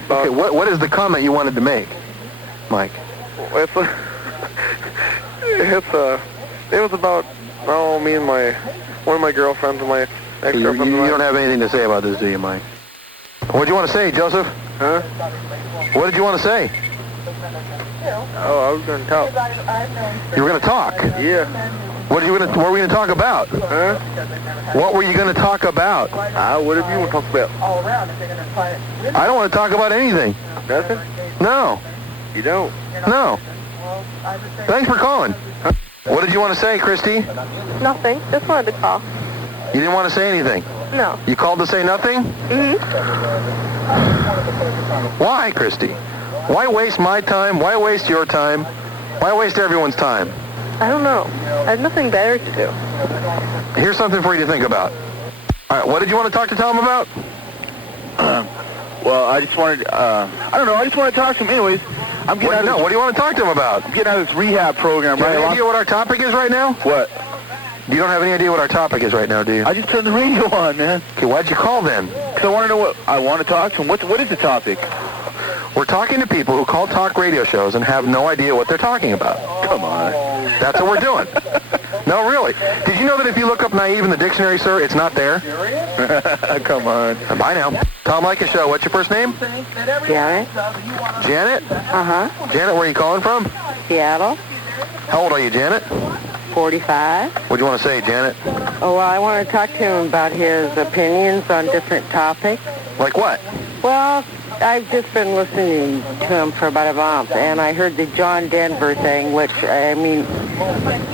Okay, what is the comment you wanted to make, Mike? It was about, me and one of my girlfriends and my ex-girlfriend. You don't have anything to say about this, do you, Mike? What do you want to say, Joseph? Huh? What did you want to say? Oh, I was going to talk. You were going to talk? Yeah. What were we going to talk about? Huh? What were you going to talk about? Whatever you want to talk about. I don't want to talk about anything. Nothing? No. You don't? No. Thanks for calling. Huh? What did you want to say, Christy? Nothing. Just wanted to call. You didn't want to say anything? No. You called to say nothing? Mm-hmm. Why, Christy? Why waste my time? Why waste your time? Why waste everyone's time? I don't know. I have nothing better to do. Here's something for you to think about. All right, what did you want to talk to Tom about? Well, I just wanted, I don't know, I just want to talk to him anyways. I'm getting out of what do you want to talk to him about? I'm getting out of this rehab program, Do you right? have any idea what our topic is right now? What? You don't have any idea what our topic is right now, do you? I just turned the radio on, man. Okay, why'd you call then? Because I want to know what, I want to talk to him. What is the topic? We're talking to people who call talk radio shows and have no idea what they're talking about. Come on. That's what we're doing. No, really. Did you know that if you look up naive in the dictionary, sir, it's not there? Come on. Bye now. Tom Leykis Show. What's your first name? Janet. Janet? Uh-huh. Janet, where are you calling from? Seattle. How old are you, Janet? 45. What do you want to say, Janet? Oh, well, I want to talk to him about his opinions on different topics. Like what? Well, I've just been listening to him for about a month, and I heard the John Denver thing, which, I mean,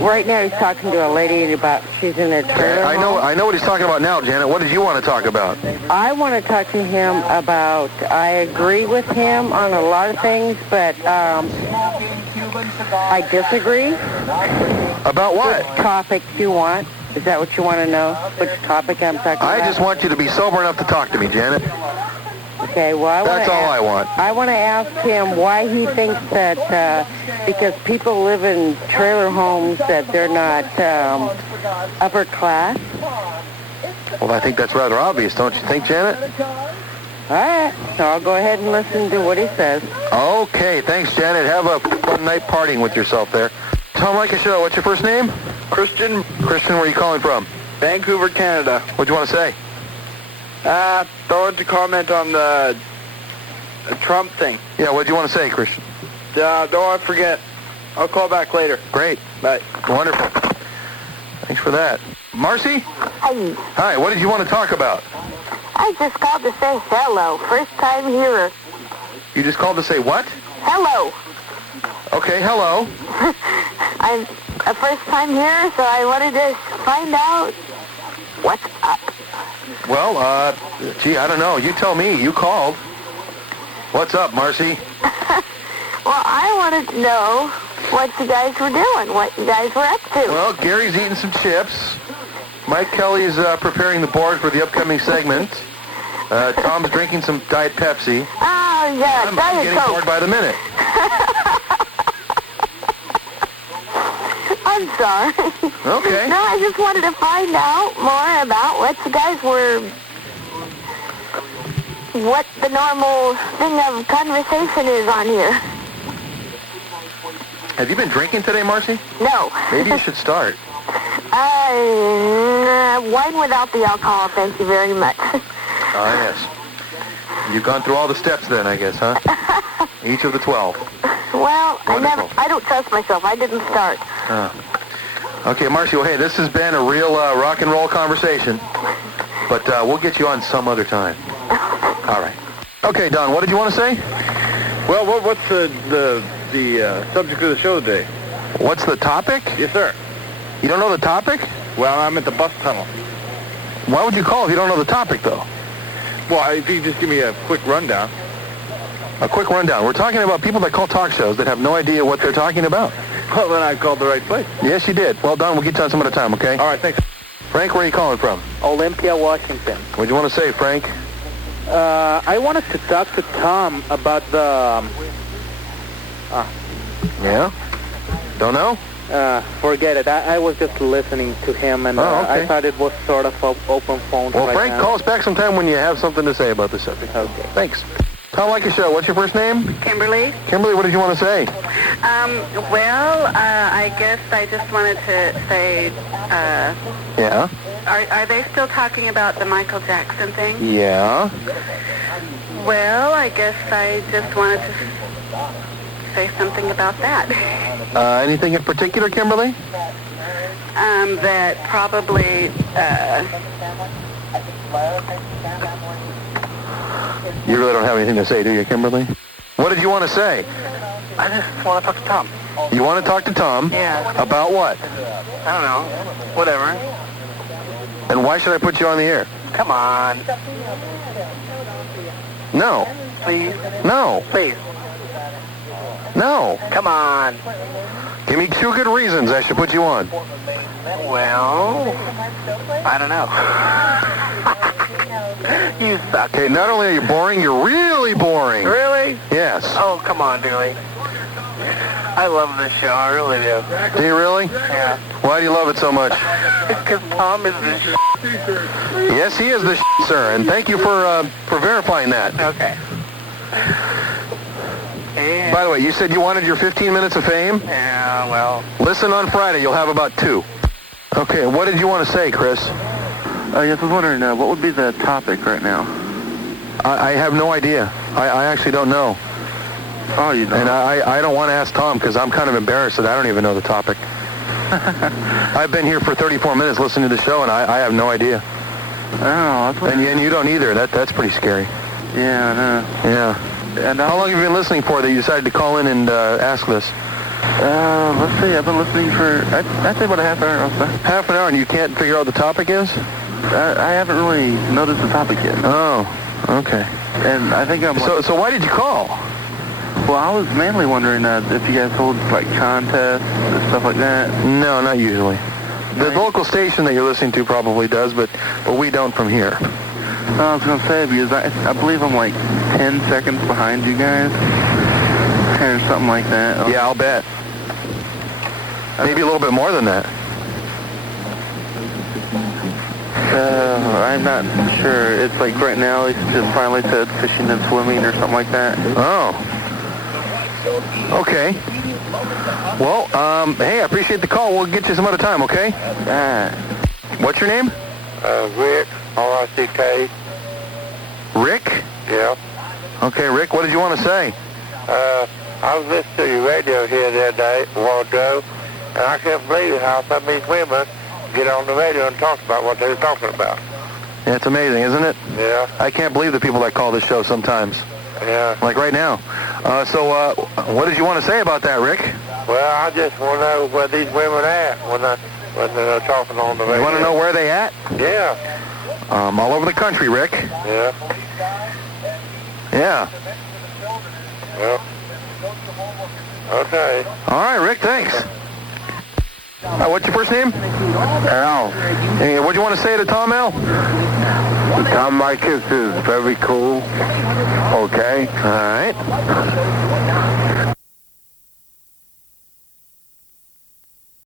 right now he's talking to a lady about she's in a trailer home. I know what he's talking about now, Janet. What did you want to talk about? I want to talk to him about, I agree with him on a lot of things, but I disagree. About what? Which topic you want? Is that what you want to know? Which topic I'm talking about? I just want you to be sober enough to talk to me, Janet. Okay, well, That's all I want. I want to ask him why he thinks that, because people live in trailer homes, that they're not upper class. Well, I think that's rather obvious, don't you think, Janet? All right, so I'll go ahead and listen to what he says. Okay, thanks, Janet. Have a fun night partying with yourself there. Tom Leykis Show. What's your first name? Christian. Christian, where are you calling from? Vancouver, Canada. What do you want to say? Thought to comment on the Trump thing. Yeah, what do you want to say, Christian? Don't I forget. I'll call back later. Great. Bye. Wonderful. Thanks for that. Marcy? Hi. Hi, what did you want to talk about? I just called to say hello. First time here. You just called to say what? Hello. Okay, hello. I'm a first time here, so I wanted to find out what's up. Well, gee, I don't know. You tell me. You called. What's up, Marcy? Well, I wanted to know what you guys were doing, what you guys were up to. Well, Gary's eating some chips. Mike Kelly's preparing the board for the upcoming segment. Tom's drinking some Diet Pepsi. Oh, yeah, I'm Diet getting Coke. bored by the minute. I'm sorry. Okay. No, I just wanted to find out more about what you guys were... what the normal thing of conversation is on here. Have you been drinking today, Marcy? No. Maybe you should start. Wine without the alcohol, thank you very much. Ah, yes. You've gone through all the steps then, I guess, huh? Each of the 12. Well, I don't trust myself. I didn't start. Okay, Marcy, well, hey, this has been a real rock and roll conversation, but we'll get you on some other time. All right. Okay, Don, what did you want to say? Well, what's the subject of the show today? What's the topic? Yes, sir. You don't know the topic? Well, I'm at the bus tunnel. Why would you call if you don't know the topic, though? Well, if you just give me a quick rundown. A quick rundown. We're talking about people that call talk shows that have no idea what they're talking about. Well, then I called the right place. Yes, you did. Well done. We'll get you on some other time, okay? All right, thanks. Frank, where are you calling from? Olympia, Washington. What do you want to say, Frank? I wanted to talk to Tom about the... Yeah? Don't know? Forget it. I was just listening to him, and okay. I thought it was sort of an open phone Well, right Frank, now. call us back sometime when you have something to say about the subject. Okay. Thanks. Tom Leykis Show. What's your first name? Kimberly. Kimberly, what did you want to say? I guess I just wanted to say, Yeah? are they still talking about the Michael Jackson thing? Yeah? Well, I guess I just wanted to say something about that. Anything in particular, Kimberly? that probably, You really don't have anything to say, do you, Kimberly? What did you want to say? I just want to talk to Tom. You want to talk to Tom? Yeah. About what? I don't know. Whatever. And why should I put you on the air? Come on. No. Please. No. Please. No. Come on. Give me 2 good reasons I should put you on. Well, I don't know. You suck. Okay, not only are you boring, you're really boring. Really? Yes. Oh, come on, Dewey. I love this show. I really do. Do you really? Yeah. Why do you love it so much? Because Tom is the shit. Yes, he is the shit, sir, and thank you for verifying that. Okay. Yeah. By the way, you said you wanted your 15 minutes of fame? Yeah, well. Listen on Friday. You'll have about 2. Okay, what did you want to say, Chris? Yes, I was wondering, what would be the topic right now? I have no idea. I actually don't know. Oh, you don't? And I don't want to ask Tom because I'm kind of embarrassed that I don't even know the topic. I've been here for 34 minutes listening to the show, and I have no idea. Oh, that's and you don't either. That's pretty scary. Yeah, I know. Yeah. And how long have you been listening for that you decided to call in and ask this? Let's see. I've been listening for, I'd say about a half hour or so. Half an hour, and you can't figure out what the topic is? I haven't really noticed the topic yet. Oh, okay. And I think I'm... So why did you call? Well, I was mainly wondering if you guys hold, like, contests and stuff like that. No, not usually. The local station that you're listening to probably does, but we don't from here. I was going to say, because I believe I'm, like, 10 seconds behind you guys. Or something like that. Yeah, I'll bet. Maybe a little bit more than that. I'm not sure. It's like right now, it's just finally said fishing and swimming or something like that. Oh. Okay. Well, hey, I appreciate the call. We'll get you some other time, okay? What's your name? Rick, R-I-C-K. Rick? Yeah. Okay, Rick, what did you want to say? I was listening to your radio here the other day, a while ago, and I can't believe how some of these women get on the radio and talk about what they're talking about. Yeah, it's amazing, isn't it? Yeah. I can't believe the people that call this show sometimes. Yeah. Like right now. So what did you want to say about that, Rick? Well, I just want to know where these women at when they're talking on the radio. You want to know where they at? Yeah. All over the country, Rick. Yeah. Yeah. Well. Okay. All right, Rick, thanks. What's your first name? Al. Hey, what do you want to say to Tom, Al? Tom Leykis is very cool. Okay. All right.